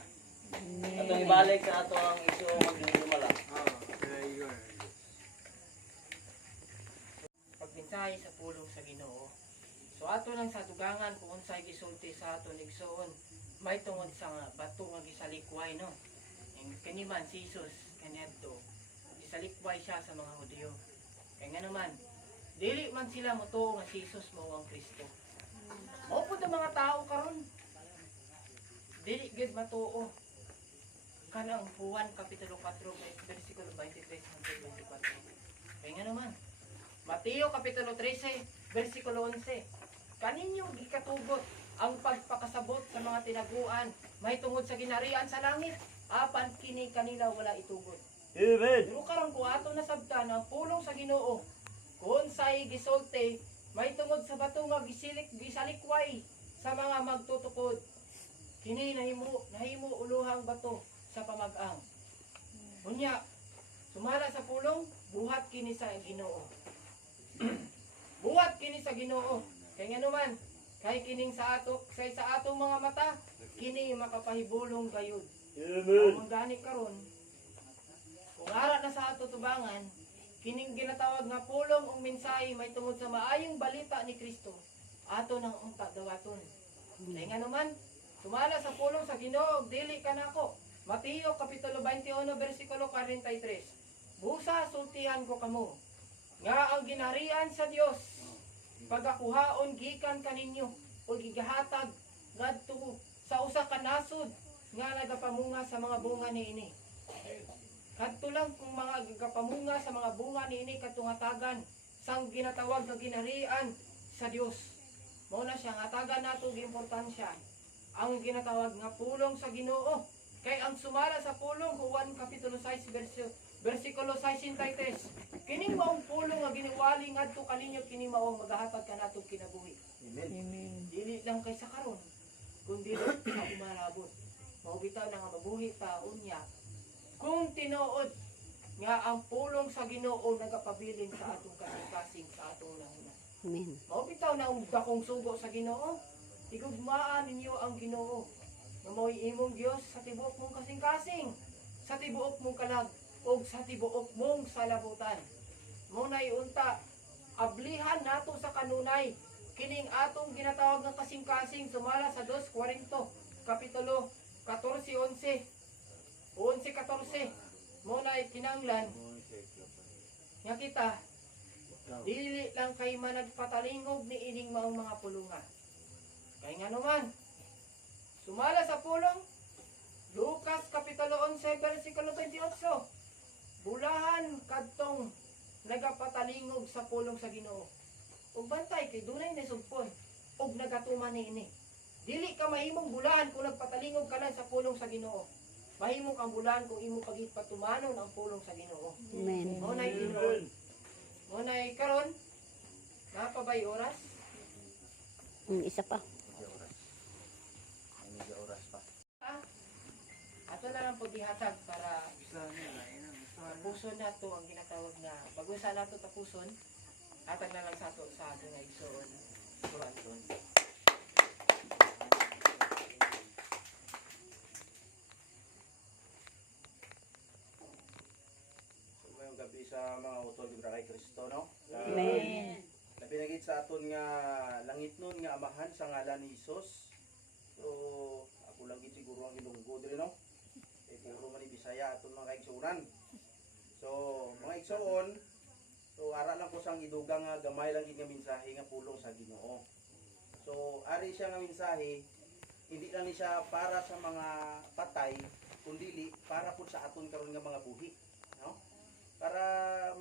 Atong ibalik sa ato ang isyu magdumala. Pagminsahe sa pulong sa Ginoo. So ato lang sa dugangan kung unsay gisulti sa aton igsoon may tungod sa bato nga gisalikway no. Ang kaniman si Jesus kanadto gisalikway siya sa mga Hudiyo. Kay nga naman dili man sila motuo nga si Jesus mao ang Kristo. Mao pud ang mga tao karon dili gid matuo. Kanang Juan kapitulo 4 bersikulo 23 hangtod 24. Kay nga naman Mateo kapitulo 13 bersikulo 11. Kaninyo gikatugot ang pagpakasabot sa mga tinaguan may tungod sa ginarian sa langit apan kini kanila wala itugot. Amen. Pero karon ko ato nasabtan ang pulong sa Ginoo kung say gisulti may tungod sa bato nga gisalikway sa mga magtutukod. Kini nahimo uluhang bato sa pamag-ang. Unya sumala sa pulong buhat kini sa Ginoo. kini sa Ginoo. Kay nga naman, kay kining sa atong mga mata, kini makapahibulong gayud. Kung gani karon, kung ara na sa ato tubangan, kining ginatawag nga pulong ug mensahe may tungod sa maayong balita ni Kristo, ato nang unta dawaton. Kay nga naman, sumala sa pulong sa Ginoo ug dili ka nako. Mateo kapitulo 21 bersikulo 43. Busa sultihan ko kamo nga ang ginarian sa Dios pagakuhaon gikan kaninyo o gigahatag ngadto sa usa ka nasod nga nagapamunga sa mga bunga niini. Kadto lang kung mga nagapamunga sa mga bunga niini kadtong hatagan sang ginatawag nga ginarian sa Dios. Mao na siya hatagan nato gi importansya ang ginatawag nga pulong sa Ginoo. Kay ang sumala sa pulong Juan kapitulo 6 bersikulo 63. Kining maong pulong nga giniwali ngadto kaninyo kini maong magahatag kanatong kinabuhi. Amen. Dili lang kay sa karon, kundi sa umalabot. Mao bitaw na nga mabuhi ta unya. Kung tinuod nga ang pulong sa Ginoo nagapabilin sa atong kasing-kasing sa atong nahuna. Amen. Mao bitaw na ang dakong sugo sa Ginoo. Igugmaan ninyo ang Ginoo. Nga mao'y imong Dios sa tibuok mong kasing-kasing, sa tibuok mong kalag, o sa tibuok mong salabutan. Muna'y unta, ablihan nato sa kanunay, kining atong ginatawag ng kasing-kasing sumala sa 2 Korinto, kapitulo 14:11, 11:14. Muna'y kinanglan, nga kita, dili lang kay managpatalingog ni ining maong mga pulunga. Kaya nga naman, sumala sa pulong, Lucas kapitulo 11 bersikulo 28. Bulahan kadtong nagapatalingog sa pulong sa Ginoo. Ug bantay kay dunay nasugpon ug nagatuman niini. Dili ka mahimong bulahan kung nagpatalingog ka lang sa pulong sa Ginoo. Mahimo kang bulahan kung imo pagipatumanon ang pulong sa Ginoo. Amen. Mo nay tinuod. Mo nay karon, napabay oras? Isa pa. Ah, ato na lang po gihatag para tapuson nato ang ginatawag na bagusa nato tapuson. Hatag na lang sa ato sa ato nga igsoon. Kuranton. So, ngayong gabi sa mga utol di kay Kristo, no? Amen. Napinagit sa aton nga langit nun nga amahan sa ngalan ni Hesus. So, ako lang gid siguro ang ilunggo diri, no? Eh, puro man ni Bisaya aton mga kaigsuonan. So, mga igsoon, so ara lang ko sang idugang nga gamay lang gid nga mensahe nga pulong sa Ginoo. So, ari siya nga mensahe, hindi lang ni siya para sa mga patay, kundi para po sa aton karon nga mga buhi, no? Para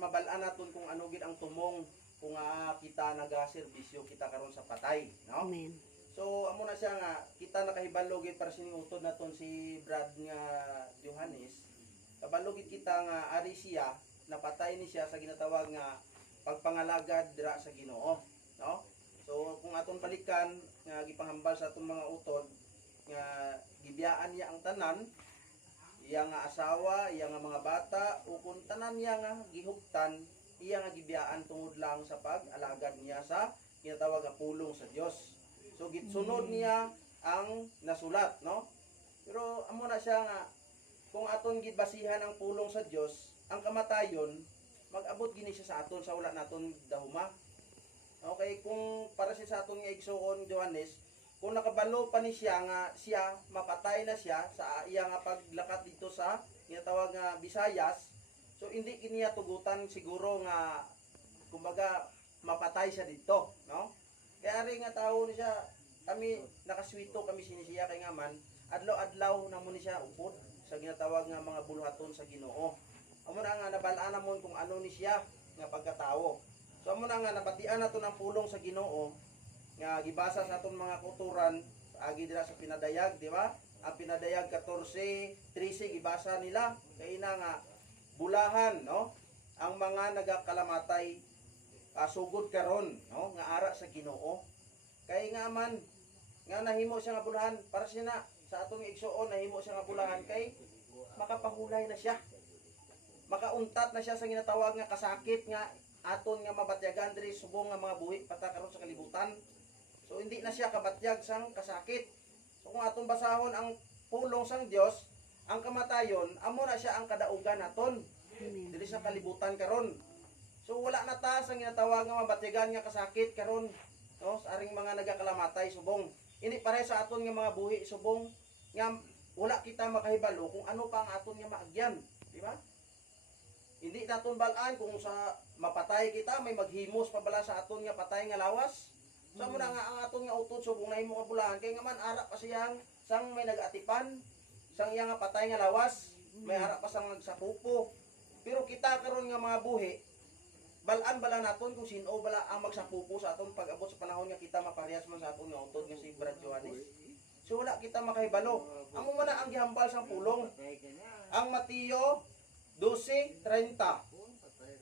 mabalaan naton kung ano gid ang tumong kung kita nagaserbisyo kita karon sa patay, no? Amen. So amo na siya nga kita nakahibalo gid para siningutod naton si Brad nga Johannes. Kabalo gid kita nga ari siya napatay ni siya sa ginatawag nga pagpangalagad dira sa Ginoo, no? So kung aton balikan nga gipanghambal sa aton mga utod nga gibiyaan niya ang tanan, iya nga asawa, iya nga mga bata o kung tanan niya nga gihuptan, iya nga gibiyaan tungod lang sa pag-alagad niya sa ginatawag nga pulong sa Dios. So gitsunod niya ang nasulat, no? Pero amo na siya nga kung aton gid basihan ang pulong sa Dios, ang kamatayon mag-abot gini siya sa aton sa wala naton dahuma. Okay, kung para siya sa aton nga igsoon Johannes, kung nakabalo pa ni siya nga siya mapatay na siya sa iya nga paglakat dito sa ginatawag nga Visayas, so hindi kiniya tugutan siguro nga kumbaga mapatay siya dito, no? Kaya rin nga tao ni siya, kami nakaswito kami sinisiya kay nga man, adlaw-adlaw na mo ni siya upod sa ginatawag nga mga buluhaton sa Ginoo. Amo na nga nabalaan na mo kung ano ni siya nga pagkatao. So amo na nga nabatian nato ng pulong sa Ginoo nga gibasa sa aton mga kulturan sa agi dira sa pinadayag, di ba? Ang pinadayag 14:13 gibasa nila kay na nga bulahan, no? Ang mga nagakalamatay sugod karon, no? Nga ara sa Ginoo. Kay nga man nga nahimo siya nga bulahan para siya na sa atong igsuon nahimo siya nga bulahan kay makapahulay na siya. Makauntat na siya sa ginatawag nga kasakit nga aton nga mabatyagan diri subong nga mga buhi pata karon sa kalibutan. So hindi na siya kabatyag sang kasakit. So kung aton basahon ang pulong sang Dios, ang kamatayon amo na siya ang kadaugan naton diri sa kalibutan karon. So wala na ta sang ginatawag nga mabatyagan nga kasakit karon, no, sa aring mga nagakalamatay subong. Ini pare sa aton nga mga buhi subong nga wala kita makahibalo kung ano pa ang aton nga maagyan, di ba? Hindi naton balaan kung sa mapatay kita may maghimos pa bala sa aton nga patay nga lawas. Sa mo na nga ang aton nga utod subong nahimo kabulahan kay nga man ara pa siyang sang may nagatipan, sang iya nga patay nga lawas, may ara pa sang nagsapupo. Pero kita karon nga mga buhi, balaan bala naton kung sino bala ang magsapupo sa aton pag-abot sa panahon nga kita maparehas man sa aton nga utod nga si Brad Johannes. So wala kita makahibalo. Amo man ang gihambal sang pulong. Ang Mateo 12:30.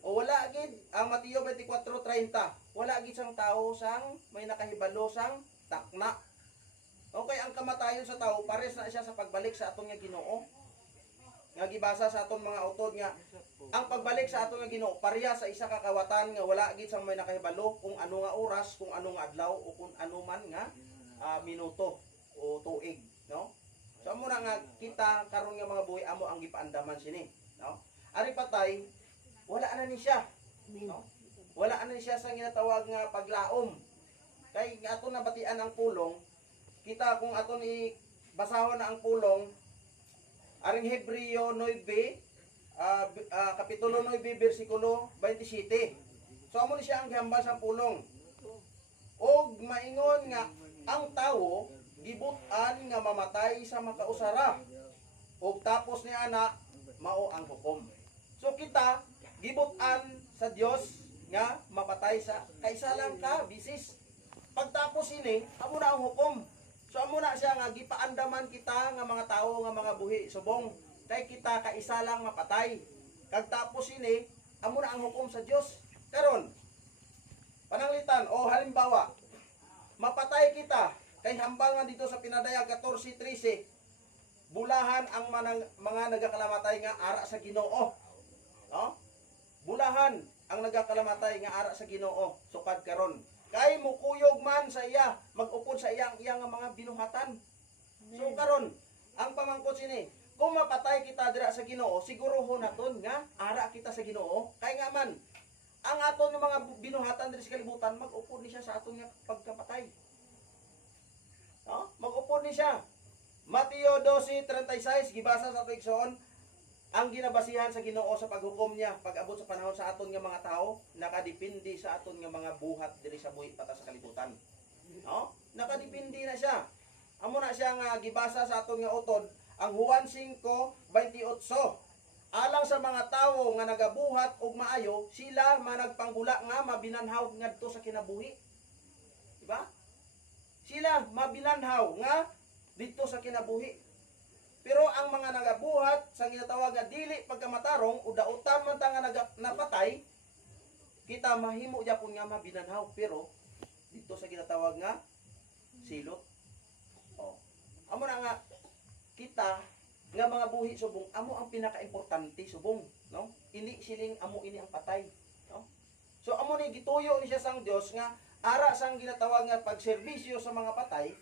O wala gid ang Mateo 24:30. Wala gid sang tao sang may nakahibalo sang takna. Okay, ang kamatayon sa tao pares na siya sa pagbalik sa aton nga Ginoo. Nga gibasa sa aton mga utod nga ang pagbalik sa aton nga Ginoo pareha sa isa ka kawatan nga wala gid sang may nakahibalo kung ano nga oras, kung ano nga adlaw o kung ano man nga minuto o tuig, no? So amo na nga kita karon nga mga buhi amo ang gipaandaman sini, no? Ari patay wala na ni siya, no? Wala na ni siya sa ginatawag nga paglaom. Kay aton nabatian ang pulong, kita kung aton i basahon na ang pulong aring Hebreo 9 kapitulo 9 bersikulo 27. So amo ni siya ang gihambal sa pulong. Og maingon nga ang tawo gibutan nga mamatay sa makausara. Og tapos ni ana mao ang hukom. So kita gibutan sa Dios nga mapatay sa kaisa lang ka bisis. Pagtapos ini amo na ang hukom. So amo na siya nga gipaandaman kita nga mga tawo nga mga buhi subong kay kita kaisa lang mapatay. Kag tapos ini amo na ang hukom sa Dios. Karon pananglitan o halimbawa mapatay kita kay hambal nga dito sa pinadaya 14:13 bulahan ang mga nagakalamatay nga ara sa Ginoo. No? Bulahan ang nagakalamatay nga ara sa Ginoo sukad karon. Kay mukuyog man sa iya, mag-upod sa iyang nga mga binuhatan. So karon, ang pamangkot sini, kung mapatay kita dira sa Ginoo, sigurohon naton nga ara kita sa Ginoo. Kay nga man, ang aton nga mga binuhatan diri sa kalibutan, mag-upod ni siya sa aton nga pagkapatay. No? Mag-upod ni siya. Mateo 12:36 gibasa sa ato igsoon, ang ginabasihan sa Ginoo sa paghukom niya pag-abot sa panahon sa aton nga mga tao nakadepende sa aton nga mga buhat diri sa buhi pata sa kalibutan. No? Nakadepende na siya. Amo na siya nga gibasa sa aton nga utod ang Juan 5:28. Alang sa mga tawo nga nagabuhat og maayo, sila managpanggula nga mabinanhaw ngadto sa kinabuhi. Diba? Sila mabinanhaw nga dito sa kinabuhi. Pero ang mga nagabuhat sa ginatawag nga dili pagkamatarong o dautan man ta nga napatay, kita mahimo gyapon nga mabinanhaw pero dito sa ginatawag nga silot. Oh. Amo na nga kita nga mga buhi subong amo ang pinakaimportante subong, no? Ini siling amo ini ang patay, no? So amo ni gituyo ni siya sang Dios nga ara sang ginatawag nga pagserbisyo sa mga patay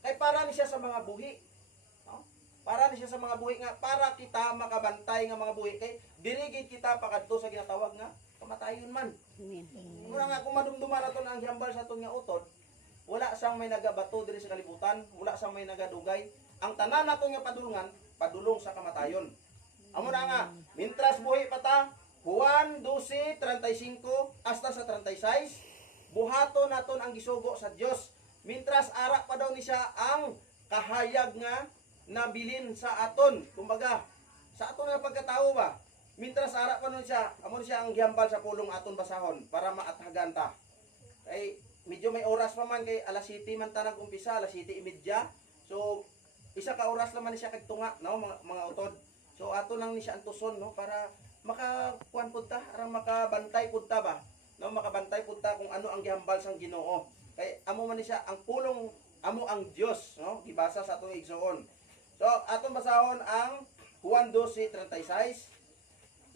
kay para ni siya sa mga buhi. Para ni siya sa mga buhi nga para kita makabantay nga mga buhi kay dirigid kita pakadto sa ginatawag nga kamatayon man. Mura nga kung madumduman naton ang hambal sa aton nga utod, wala sang may nagabato diri sa kalibutan, wala sang may nagadugay. Ang tanan naton nga padulungan, padulong sa kamatayon. Amo na nga, mintras buhi pa ta, Juan 12:35 hasta sa 36, buhaton naton ang gisugo sa Dios. Mintras ara pa daw ni siya ang kahayag nga nabilin sa aton, kumbaga sa aton nga pagkatao ba, mintras ara pa nun siya, amon siya ang gihambal sa pulong aton basahon para maathagan ta. Kay medyo may oras pa man kay alas 7 man ta nag-umpisa, alas 7:30. So isa ka oras naman ni siya kag tunga, no, mga utod. So ato lang ni siya antuson, no, para makakuan pud ta, arang makabantay pud ta ba, no, makabantay pud ta kung ano ang gihambal sang Ginoo. Kay amo man ni siya ang pulong, amo ang Dios, no, gibasa sa atong igsoon. So, atong basahon ang Juan 12:36.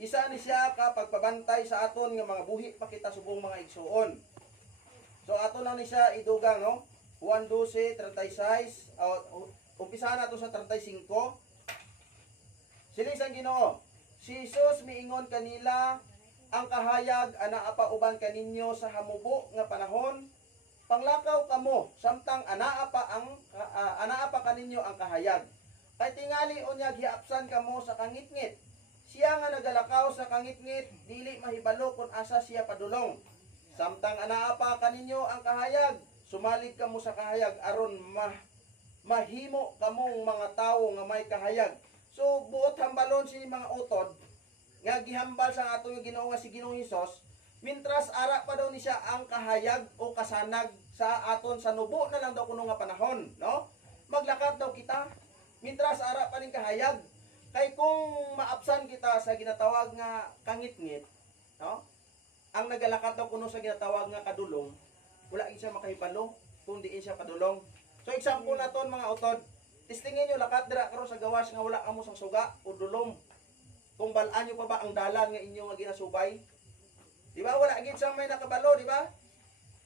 isa ni siya ka pagpabantay sa aton nga mga buhi pa kita subong mga igsuon. So ato na ni siya idugang no. Juan 12:36 umpisa na to sa 35. Siling sang Ginoo, si Jesus miingon kanila, ang kahayag anaa pa uban kaninyo sa hamubo nga panahon, panglakaw kamo samtang anaa pa kaninyo ang kahayag. Kay tingali unya giapsan kamo sa kangitngit. Siya nga nagalakaw sa kangitngit, dili mahibalo kung asa siya padulong. Samtang anaa pa kaninyo ang kahayag, sumalig kamo sa kahayag aron mahimo kamong mga tawo nga may kahayag. So buot hambalon si mga utod nga gihambal sa atong Ginoo nga si Ginoong Hesus, mintras ara pa daw ni siya ang kahayag o kasanag sa aton sa nubo na lang daw kuno nga panahon, no? Maglakat daw kita mintras ara pa ning kahayag. Kay kung maapsan kita sa ginatawag nga kangitngit, no? Ang nagalakat daw kuno sa ginatawag nga kadulong, wala gid siya makahibalo kung diin siya kadulong. So example naton mga utod, tistingin nyo lakat dira karon sa gawas nga wala amo sang suga o dulom. Kung balaan nyo pa ba ang dalan nga inyo nga ginasubay? Di ba wala gid sa may nakabalo, di ba?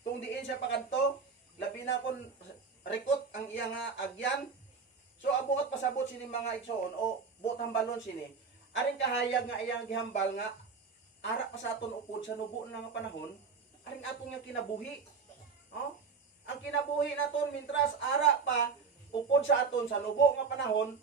Kung diin siya pakadto, labi na kon rekot ang iya nga agyan. So abuot pasabot sini mga igsoon o buot hambalon sini. Aring kahayag nga iyang gihambal nga ara pa sa aton upod sa nubo na nga panahon, aring aton nga kinabuhi. Oh? Ang kinabuhi naton mintras ara pa upod sa aton sa nubo nga panahon,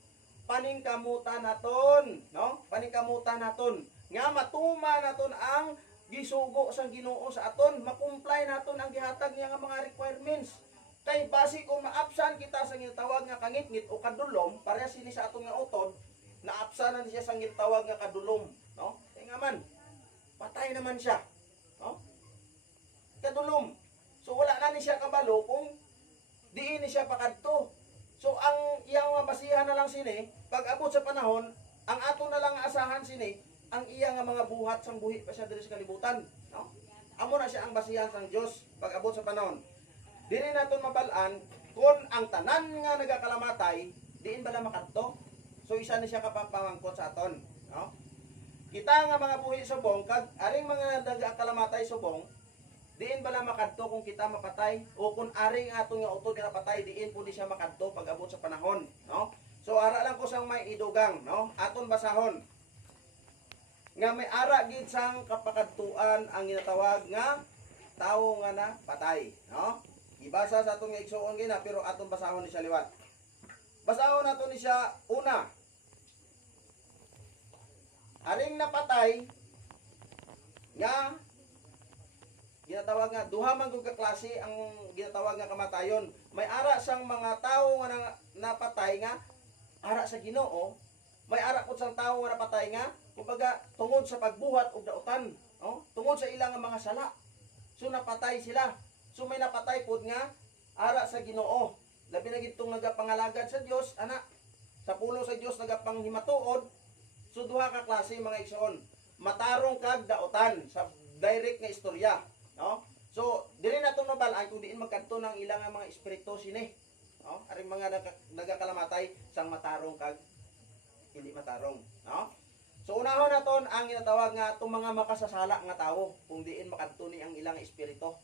paningkamutan naton, no? Paningkamutan naton nga matuma naton ang gisugo sa Ginoo sa aton, makumply naton ang gihatag niya nga mga requirements. Kay basi kung maapsan kita sa gitawag nga kangitngit o kadulom, pareha sini sa aton nga utod, naapsanan siya sa gitawag nga kadulom, no? Kay nga man, patay naman siya, no? Kadulom. So wala na ni siya kabalo kung diin ni siya pakadto. So ang iyang mabasihan na lang sini, pag abot sa panahon, ang ato na lang asahan sini, ang iya nga mga buhat sang buhi pa siya diri sa kalibutan, no? Amo na siya ang basihan sang Dios pag abot sa panahon. Dili naton mabalaan kung ang tanan nga nagakalamatay diin bala makadto. So isa ni siya kapapamangkot sa aton, no? Kita nga mga buhi subong kag aring mga nagakalamatay subong, diin bala makadto kung kita mapatay o kung aring aton nga utod nga napatay diin pud siya makadto pag abot sa panahon, no? So ara lang ko sang may idugang, no? Aton basahon nga may ara gid sang kapakadtuan ang ginatawag nga tawo nga na patay, no? Ibasa sa aton nga igsuon gina pero aton basahon ni siya liwat. Basahon naton ni siya una. Aring napatay nga ginatawag nga duha man gud ka klase ang ginatawag nga kamatayon. May ara sang mga tawo nga napatay nga ara sa Ginoo, may ara pud sang tawo nga napatay nga kumbaga tungod sa pagbuhat og dautan, no? Tungod sa ilang mga sala. So napatay sila. So may napatay pud nga ara sa Ginoo. Labi na gid tong nagapangalagad sa Dios, ana. Sa pulo sa Dios nagapanghimatuod. So duha ka klase mga igsoon. Matarong kag dautan sa direct nga istorya, no? So dili na tong nabalaan kung diin magkadto ng ilang mga espiritu sini, no? Aring mga nagakalamatay sang matarong kag hindi matarong, no? So unahon naton ang ginatawag nga itong mga makasasala nga tawo kung diin makadto ni ang ilang espiritu.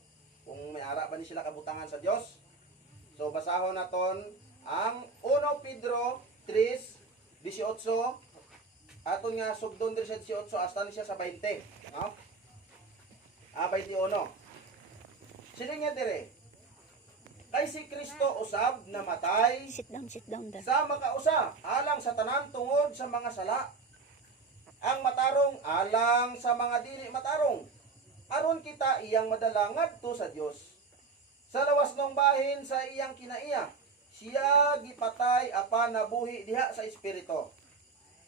Kung may ara ba ni sila kabutangan sa Dios. So basahon naton ang 1 Pedro 3:18 aton nga sugdon diri sa 18 hasta ni siya sa 20, no? 21. Sino nga dire? Kay si Kristo usab namatay Sit down da. sa makausa alang sa tanan tungod sa mga sala. Ang matarong alang sa mga dili matarong. Aron kita iyang madala ngadto sa Dios. Sa lawas ng bahin sa iyang kinaiya, siya gipatay apan nabuhi diha sa espiritu.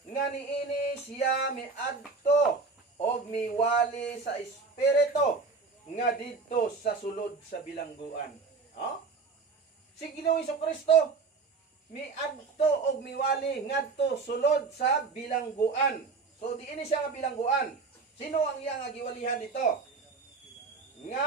Nga niini siya miadto og miwali sa espiritu nga didto sa sulod sa bilangguan. Oh? Si Ginoong Jesucristo miadto og miwali ngadto sulod sa bilangguan. So diini siya nga bilangguan. Sino ang iyang giwalihan dito? Nga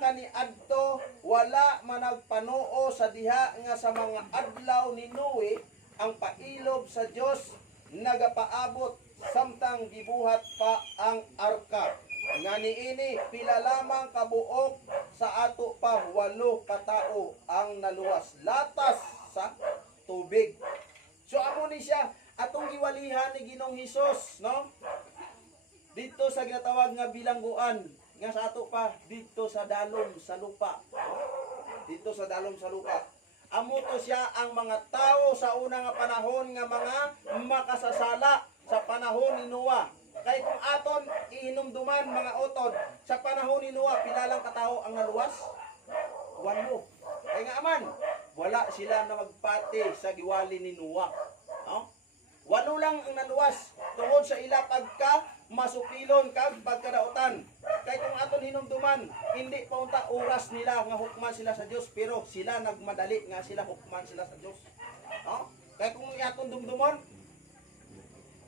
kaniadto wala man nagpanuo sa diha nga sa mga adlaw ni Noe ang pailob sa Dios nagapaabot samtang gibuhat pa ang arka. Nga niini pila lamang kabuok sa ato pa 8 katao ang naluwas latas sa tubig. So amo ni siya atong giwalihan ni Ginoong Hesus, no? Dito sa ginatawag nga bilangguan nga sa ato pa dito sa dalom sa lupa. No? Dito sa dalom sa lupa. Amo to siya ang mga tao sa una nga panahon nga mga makasasala sa panahon ni Noah. Kay kung aton ihinumduman mga utod, sa panahon ni Noah pilalang katao ang naluwas? 8. Kaya nga aman, wala sila na magpati sa giwali ni Noah. No? 8 lang ang naluwas tungod sa ila pagka masupilon kag pagkadautan. Kay kung aton hinumduman, hindi pa unta oras nila nga hukman sila sa Dios, pero sila nagmadali nga sila hukman sila sa Dios. No? Kay kung aton dumdumon,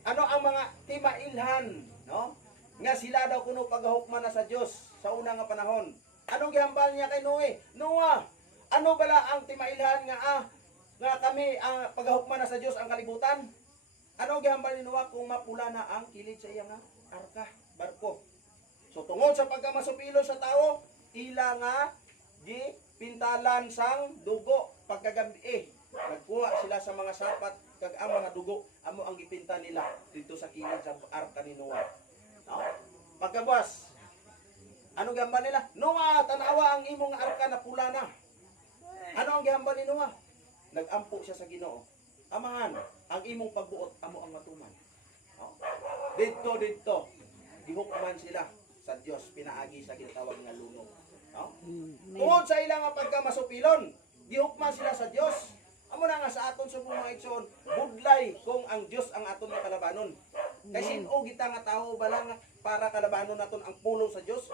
ano ang mga timailhan, no? Nga sila daw kuno paghahukman na sa Dios sa una nga panahon. Anong gihambal niya kay Noah, ano bala ang timailhan nga kami ang paghahukman na sa Dios ang kalibutan? Ano gihambal ni Noah kung mapula na ang kilid sa iyang arka, barko? So tungod sa pagkamasupilo sa tao, ila nga gipintalan sang dugo pagkagabi. Nagkuha sila sa mga sapat kag ang mga dugo amo ang gipinta nila dito sa kilid sa arka ni Noah. No? Pagkabuas, ano gihambal nila? Noah, tanawa ang imong arka na pula na. Ano ang gihambal ni Noah? Nagampo siya sa Ginoo. Amahan, ang imong pagbuot amo ang matuman. No? Dito, gihukman sila sa Dios, pinaagi sa ginatawag nga lunog. No? Tungod sa ilang nga pagkamasupilon, gihukman sila sa Dios. Amo na nga sa aton sa mga igsoon, budlay kung ang Dios ang aton nga kalabanon. Kay sino kita nga tao bala nga para kalabanon naton ang pulong sa Dios?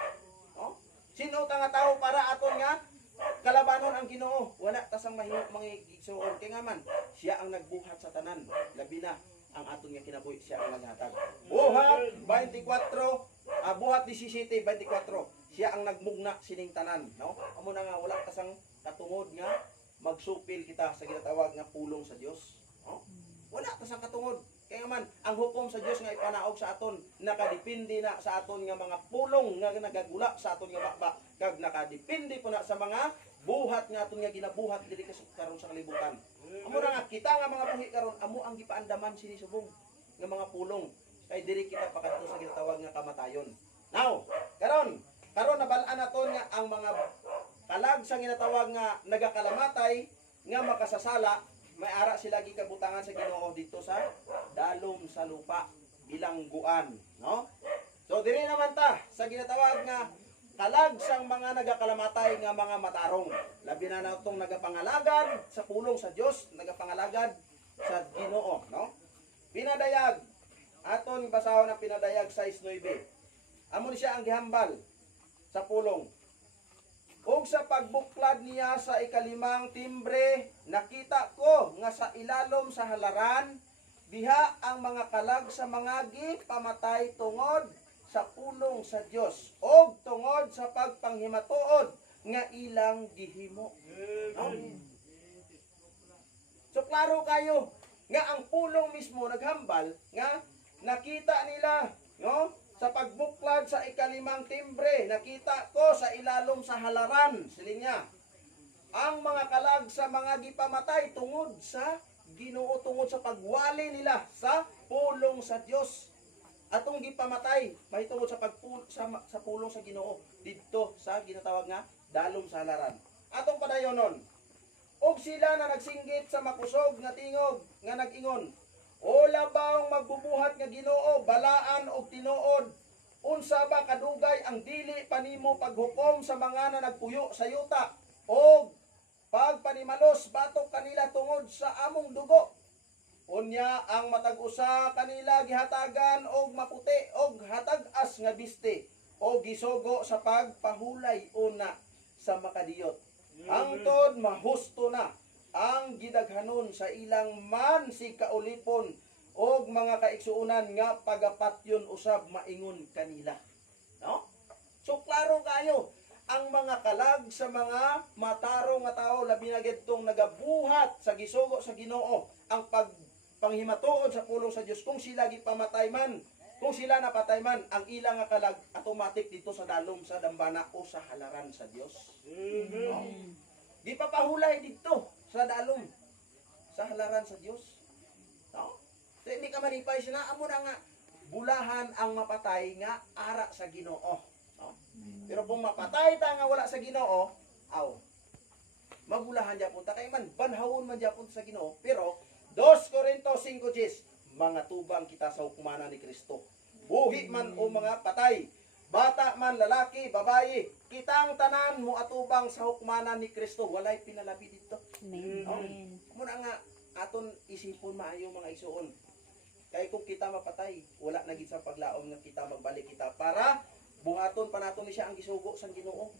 No? Sino ta nga tao para aton nga kalabanon ang Ginoo? Wala tasang mahimo mga igsoon. Kay nga man, siya ang nagbuhat sa tanan. Labi na ang aton nga kinabuhi, siya ang naghatag. Buhat 24, buhat 17:24. Siya ang nagmugna sining tanan, no? Amo na nga wala tasang katungod nga magsupil kita sa ginatawag nga pulong sa Dios. No? Wala tasang katungod. Kaya man, ang hukom sa Dios nga ipanaog sa aton, nakadepende na sa aton nga mga pulong nga nagagula sa aton nga bakba, kag nakadepende po na sa mga buhat nga aton nga ginabuhat diri karon sa kalibutan. Amo na nga kita nga mga buhi karon, amo ang gipaandaman sini subong nga mga pulong. Kay diri kita pakadto sa ginatawag nga kamatayon. Now, karon nabalaan naton nga ang mga kalag sa ginatawag nga nagakalamatay nga makasasala, may ara sila gikabutangan sa Ginoo dito sa dalom sa lupa bilangguan, no? So diri naman ta sa ginatawag nga kalag sang mga nagakalamatay nga mga matarong. Labi na natong nagapangalagad sa pulong sa Dios, nagapangalagad sa Ginoo, no? Pinadayag aton basahon ang pinadayag 6:9. Amo ni siya ang gihambal sa pulong. Ug sa pagbuklad niya sa ikalimang timbre, nakita ko nga sa ilalom sa halaran, diha ang mga kalag sa mga gipamatay tungod sa pulong sa Dios o tungod sa pagpanghimatuod nga ilang gihimo. No? So klaro kayo nga ang pulong mismo naghambal nga nakita nila, no? Sa pagbuklad sa ikalimang timbre, nakita ko sa ilalom sa halaran, siling niya, ang mga kalag sa mga gipamatay tungod sa Ginoo, tungod sa pagwali nila sa pulong sa Dios. Atong gipamatay mahitungod sa sa pulong sa Ginoo didto sa ginatawag nga dalom sa halaran. Atong padayonon. Og sila na nagsinggit sa makusog nga tingog nga nag-ingon, o labawng magbubuhat nga Ginoo, balaan og tinuod, unsa ba kadugay ang dili panimo paghukom sa mga na nagpuyo sa yuta, og pagpanimalos batok kanila tungod sa among dugo. Unya ang matag usa kanila gihatagan og maputi og hatag-as nga biste, og gisugo sa pagpahulay una sa makadiyot. Hangtod mahusto na ang gidaghanon sa ilang man si kaulipon og mga kaigsuunan nga pagapatyon usab maingon kanila. No? So klaro kayo ang mga kalag sa mga matarong nga tao labi na gidtong nagabuhat sa gisugo sa Ginoo, ang panghimatuod sa pulong sa Dios kung sila gipamatay man, kung sila napatay man, ang ilang nga kalag automatic dito sa dalom sa dambana o sa halaran sa Dios. No? Di pa pahulay dito sa dalom sa halaran sa Dios. No? So, hindi ka malipay sila amo na nga bulahan ang mapatay nga ara sa Ginoo. No? Pero kung mapatay ta nga wala sa Ginoo, aw mabulahan gyapon ta kay man banhawon man gyapon sa Ginoo. Pero 2 Corinto 5:10, mga tubang kita sa hukmanan ni Kristo. Buhi man o mga patay, bata man, lalaki, babayi, kitang tanan mo atubang sa hukmanan ni Kristo. Walay pinalabi dito. Amen. Muna nga aton isipon maayo mga igsoon. Kay kung kita mapatay, wala na gid sa paglaom nga kita magbalik kita para buhaton pa naton ni siya ang gisugo sang Ginoo.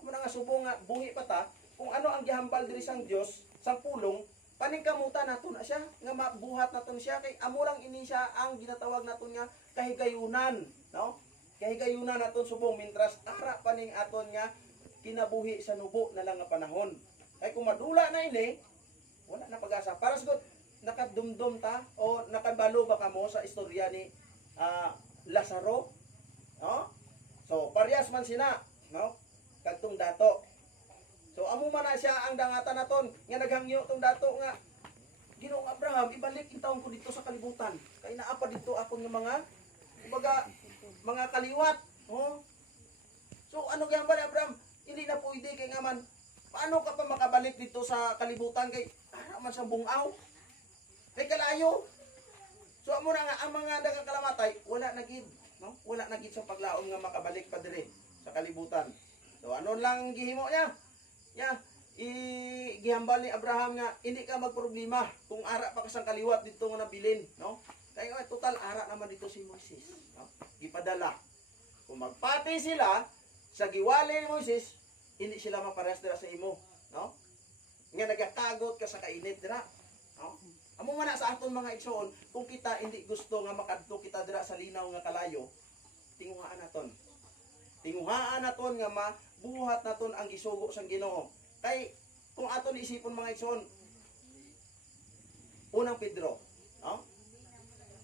Muna nga subong nga buhi pa ta kung ano ang gihambal diri sang Dios sang pulong, paningkamutan naton na siya nga mabuhat naton siya kay amo lang ini siya ang ginatawag naton nga kahigayunan, no? Kahigayunan naton subong mintras ara paning aton nga kinabuhi sa nubo na lang nga panahon. Kay kung madula na ini, wala na pag-asa. Para sagot nakadumdum ta o nakabalo ba kamo sa istorya ni Lazaro, no? So parehas man sina, no? Kadtong dato. So amo man na siya ang dangatan naton nga naghangyo tong dato nga Ginoong Abraham, ibalik intawon ko dito sa kalibutan. Kay naa pa dito akon nga mga kaliwat, oh. So ano gyud ni Abraham? Hindi na pwede kay nga man paano ka pa makabalik dito sa kalibutan kay ara man sa bungaw. Kay kalayo. So amo na nga ang mga nagakalamatay wala na gid, no? Wala na gid sa paglaom nga makabalik pa diri sa kalibutan. So ano lang gihimo niya? Gihambal ni Abraham nga hindi ka magproblema kung ara pa ka sang kaliwat dito nga nabilin, no? Kaya total ara naman dito si Moises, no? Gipadala. Kung magpati sila sa giwali ni Moises, hindi sila maparehas dira sa imo, no? Nga nagakagot ka sa kainit dira, no? Amo man na sa aton mga igsoon, kung kita hindi gusto nga makadto kita dira sa linaw nga kalayo, tinguhaan naton. Tinguhaan naton nga mabuhat naton ang gisugo sang Ginoo. Kay kung aton isipon mga igsoon, unang Pedro, no?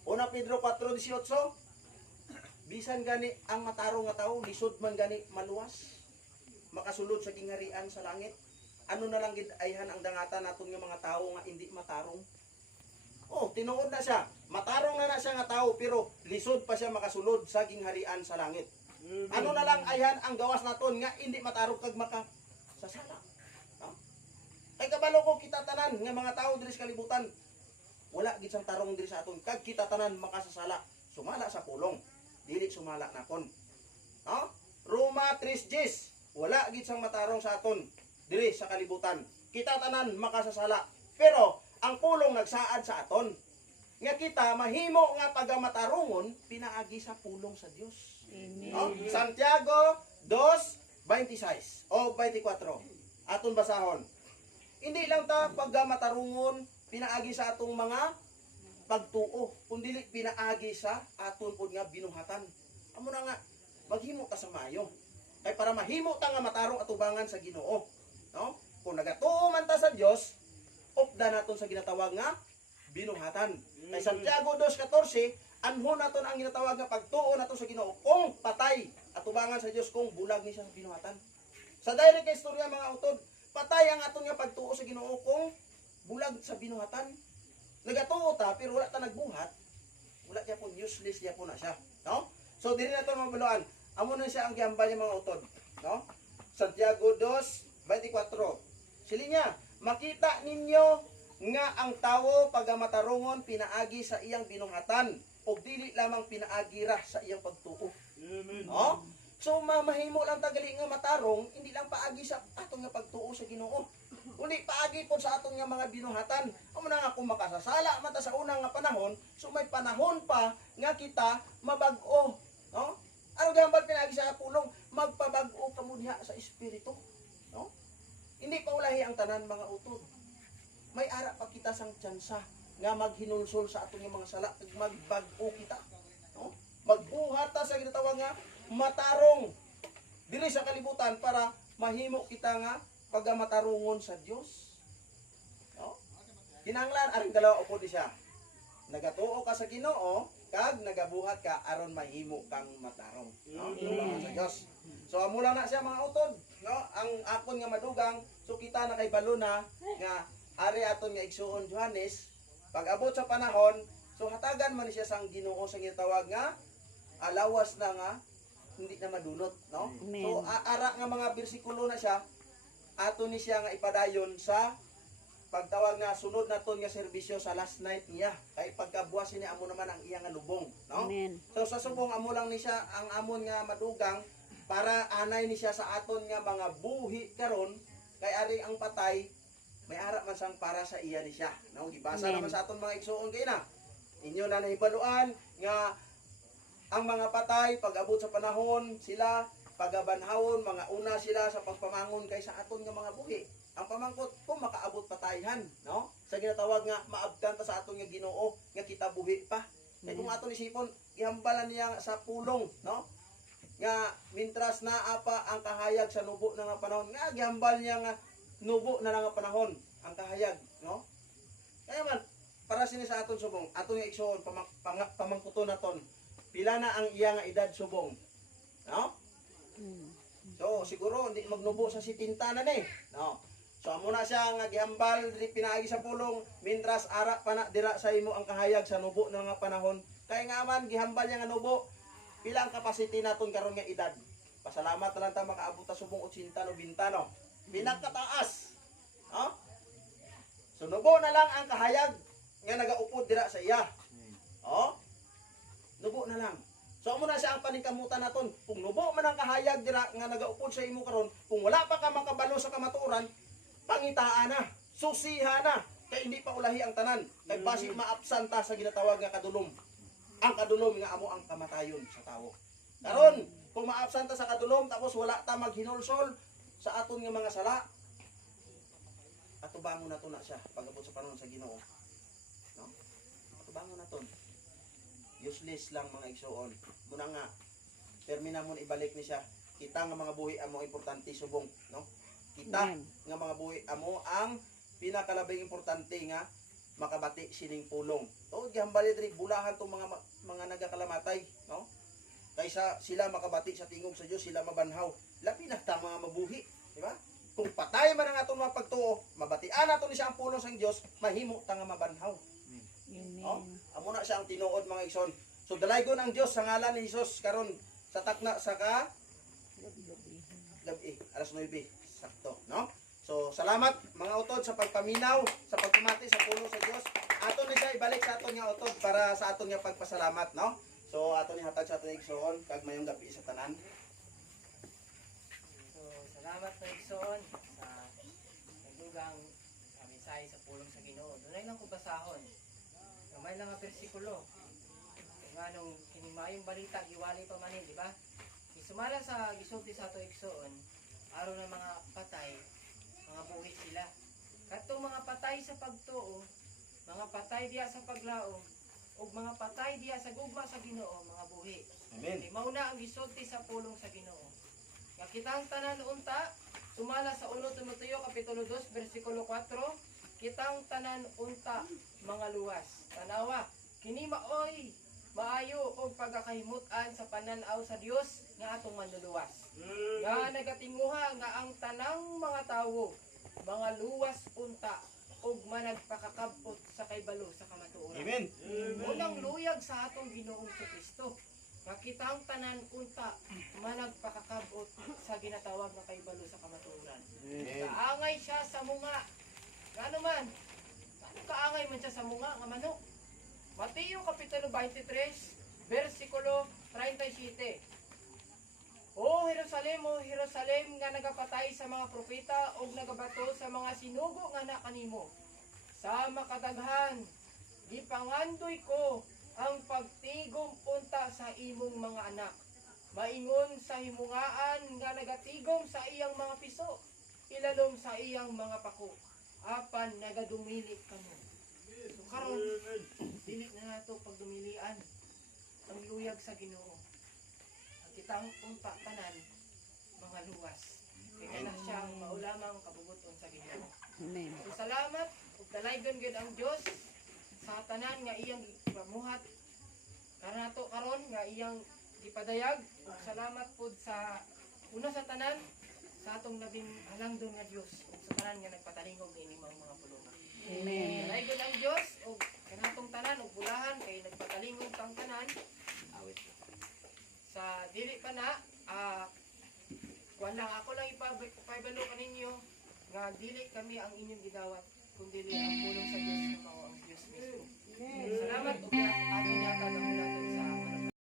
Unang Pedro 4:18, bisan gani ang matarong nga tawo, lisod man gani maluwas, makasulod sa kingharian sa langit. Ano na lang gid ayhan ang dangatan naton nga mga tawo nga hindi matarong. Oh, tinuod na siya. Matarong na siya nga tawo pero lisod pa siya makasulod sa kingharian sa langit. Ano na lang ayhan ang gawas naton nga hindi matarong kag makasasala. No? Kay kabalo ko kita tanan nga mga tawo diri sa kalibutan, wala gid sang tarong diri sa aton kag kita tanan makasasala. Sumala sa pulong, dili sumala nakon. No? Roma 3:10, wala gid sang matarong sa aton diri sa kalibutan. Kita tanan makasasala. Pero ang pulong nagsaad sa aton nga kita mahimo nga pagamatarungon pinaagi sa pulong sa Dios. Amen. No? Santiago 2:26 o 24. Aton basahon. Hindi lang ta pagamatarungon pinaagi sa atong mga pagtuo, kundi pinaagi sa aton pud nga binuhatan. Amo na nga maghimo ta sa mayo. Kay para mahimo ta nga matarong atubangan sa Ginoo, no? Kung nagatuo man ta sa Dios, opda naton sa ginatawag nga binuhatan. Kay Santiago 2:14, anho naton ang ginatawag nga pagtuo naton sa Ginoo kung patay atubangan sa Dios kung bulag ni siya sa binuhatan. Sa direct nga istorya mga utod, patay ang aton nga pagtuo sa Ginoo kung bulag sa binuhatan. Nagatuo ta pero wala ta nagbuhat, wala kaya po useless ya po na siya, no? So diri naton mabaluan, amo na siya ang gihambal niya mga utod, no? Santiago 2:24. Silinya, makita ninyo nga ang tawo pagamatarungon pinaagi sa iyang binuhatan o dili lamang pinaagi ra sa iyang pagtuo. Amen. No? So mahimo lang tagali nga matarong, hindi lang paagi sa atong nga pagtuo sa Ginoo. Kundi paagi po sa atong nga mga binuhatan. Amo na nga kung makasasala man ta sa unang nga panahon, so may panahon pa nga kita mabag-o, no? Ano gambal pinaagi sa pulong? Magpabag-o kamo diha sa espiritu, no? Hindi pa ulahi ang tanan mga utod. May ara pa kita sang tsansa nga maghinulsol sa atong mga sala, magbag-o kita, no? Magbuhat ta sa ginatawag nga matarong diri sa kalibutan para mahimo kita nga pagamatarungon sa Dios. No? Kinahanglan aring dalawa upod siya. nagatuo ka sa Ginoo kag nagabuhat ka aron mahimo kang matarong, no? Tubangan sa Dios. So amo lang na siya mga utod, no? Ang akon nga madugang, so kita na kay balo na nga ari aton nga igsuon Johannes, pag abot sa panahon, so hatagan man ni siya sang Ginoo sa gitawag nga alawas na nga hindi na madunot, no? Amen. So ara nga mga bersikulo na siya ato ni siya nga ipadayon sa pagtawag nga sunod naton nga serbisyo sa last night niya. Kay pagkabuwas ni amo naman ang iya nga lubong, no? Amen. So sa subong amo lang ni siya ang amon nga madugang para anay ni siya sa aton nga mga buhi karon kay ari ang patay may ara man sang para sa iya ni siya, no? Gibasa Amen. naman sa aton mga igsuon kay na. Inyo na nahibaluan nga ang mga patay pag abot sa panahon sila pagabanhawon mga una sila sa pagpamangon kay sa aton nga mga buhi. Ang pamangkot kung makaabot patayhan, no? Sa ginatawag nga maabtan ta sa aton nga Ginoo nga kita buhi pa. Kay kung aton isipon gihambalan niya sa pulong, no? Nga mintras na apa ang kahayag sa nubo na nga panahon nga gihambal niya nga nubo na nga panahon ang kahayag, no? Kaya man para sini sa aton subong, aton nga igsoon pamangkuton naton. Pila na ang iya nga edad subong. No? So siguro hindi magnubo sa 70 na ni, no? So amo na siya nga gihambal diri pinaagi sa pulong mintras ara pa na dira sa imo ang kahayag sa nubo na nga panahon. Kay nga man gihambal niya nga nubo pila ang capacity naton karon nga edad. Pasalamat lang ta makaabot ta subong 80 no 20 no. Pinakataas. No? So nubo na lang ang kahayag nga nagaupod dira sa iya. Oh? Nubo na lang. So amo na siya ang paningkamutan naton. Kung nubo man ang kahayag dira nga nagaupod sa imo karon, kung wala pa ka makabalo sa kamatuoran, pangitaan na, susiha na, kay hindi pa ulahi ang tanan. Kay basi maabsanta sa ginatawag nga kadulom. Ang kadulom nga amo ang kamatayon sa tawo. Karon, kung maabsanta sa kadulom tapos wala ta maghinulsol sa aton nga mga sala, atubangon nato na siya pag-abot sa panahon sa Ginoo. No? Atubangon naton. Useless lang mga igsoon. Muna nga, termina mo ibalik ni siya. Kita nga mga buhi amo importante subong, no? Kita Amen. nga mga buhi amo ang pinakalabing importante nga makabati sining pulong. To gihambali diri bulahan tong mga nagakalamatay, no? Kaysa sila makabati sa tingog sa Dios, sila mabanhaw. Labi na ta mga mabuhi, di ba? Kung patay man ang aton mga pagtuo, mabatian nato ni siya ang pulong sang Dios, mahimo ta nga mabanhaw. Oh, Amen. amo na siya ang tinuod mga igsoon. So dalaygon ang Dios sa ngalan ni Hesus karon sa takna sa gabi, alas 9, sakto, no? So salamat mga utod sa pagpaminaw, sa pagpamati sa pulong sa Dios. Aton ni siya ibalik sa aton nga utod para sa aton nga pagpasalamat, no? So aton ni hatag sa aton igsoon kag mayong gabi sa tanan. So, salamat na igsoon sa nagdugang mensahe sa pulong sa Ginoo. Dunay lang ko basahon. Gamay lang ang bersikulo. Nga nung kinimayong balita, giwali pa man di ba? Isumala sa gisulti sa ato igsoon, araw ng mga patay, mga buhi sila. Katong mga patay sa pagtuo, mga patay diya sa paglaom, ug mga patay diya sa gugma sa Ginoo, mga buhi. Amen. Di mauna ang gisulti sa pulong sa Ginoo. Nga kitang tanan unta, sumala sa 1 Timoteo kapitulo 2 bersikulo 4, kitang tanan unta mga luwas. Tanawa, kini maoy maayo og pagkakahimutan sa pananaw sa Dios nga atong manluluwas. Nga nagatinguha nga ang tanang mga tawo, mga luwas unta og managpakakabot sa kaybalo sa kamatuoran. Amen. Unang luyag sa atong Ginoong Kristo. Makitang tanan unta managpakakabot sa ginatawag na kaybalo sa kamatuoran. Kaangay siya sa munga. Ano man? Ano kaangay man siya sa munga nga manok? Mateo kapitulo 23, versikulo 37. O Jerusalem nga nagapatay sa mga propeta o nagabato sa mga sinugo nga nakanimo. Sa makadaghan, gipangandoy ko ang pagtigom unta sa imong mga anak. Maingon sa himungaan nga nagatigom sa iyang mga piso, ilalom sa iyang mga pako. Apan nagadumili kamo. So karon, dili na nato pagdumilian ang luyag sa Ginoo. Ang kitang unta tanan mga luwas. Kaya na siyang maulamang kabubuton sa Ginoo. Amen. So salamat ug dalaygon gyud ang Dios sa tanan nga iyang pamuhat kanato karon nga iyang gipadayag. Ug salamat pud sa una sa tanan sa atong labing halangdon nga Dios ug sa tanan nga nagpatalingog ini mga pulungan. Amen. Dalaygon ang Dios ug kanatong tanan ug bulahan kay nagpatalingog tang tanan. Sa dili pa na wala ako lang ipabalo kaninyo nga dili kami ang inyong gidawat kundi ang pulong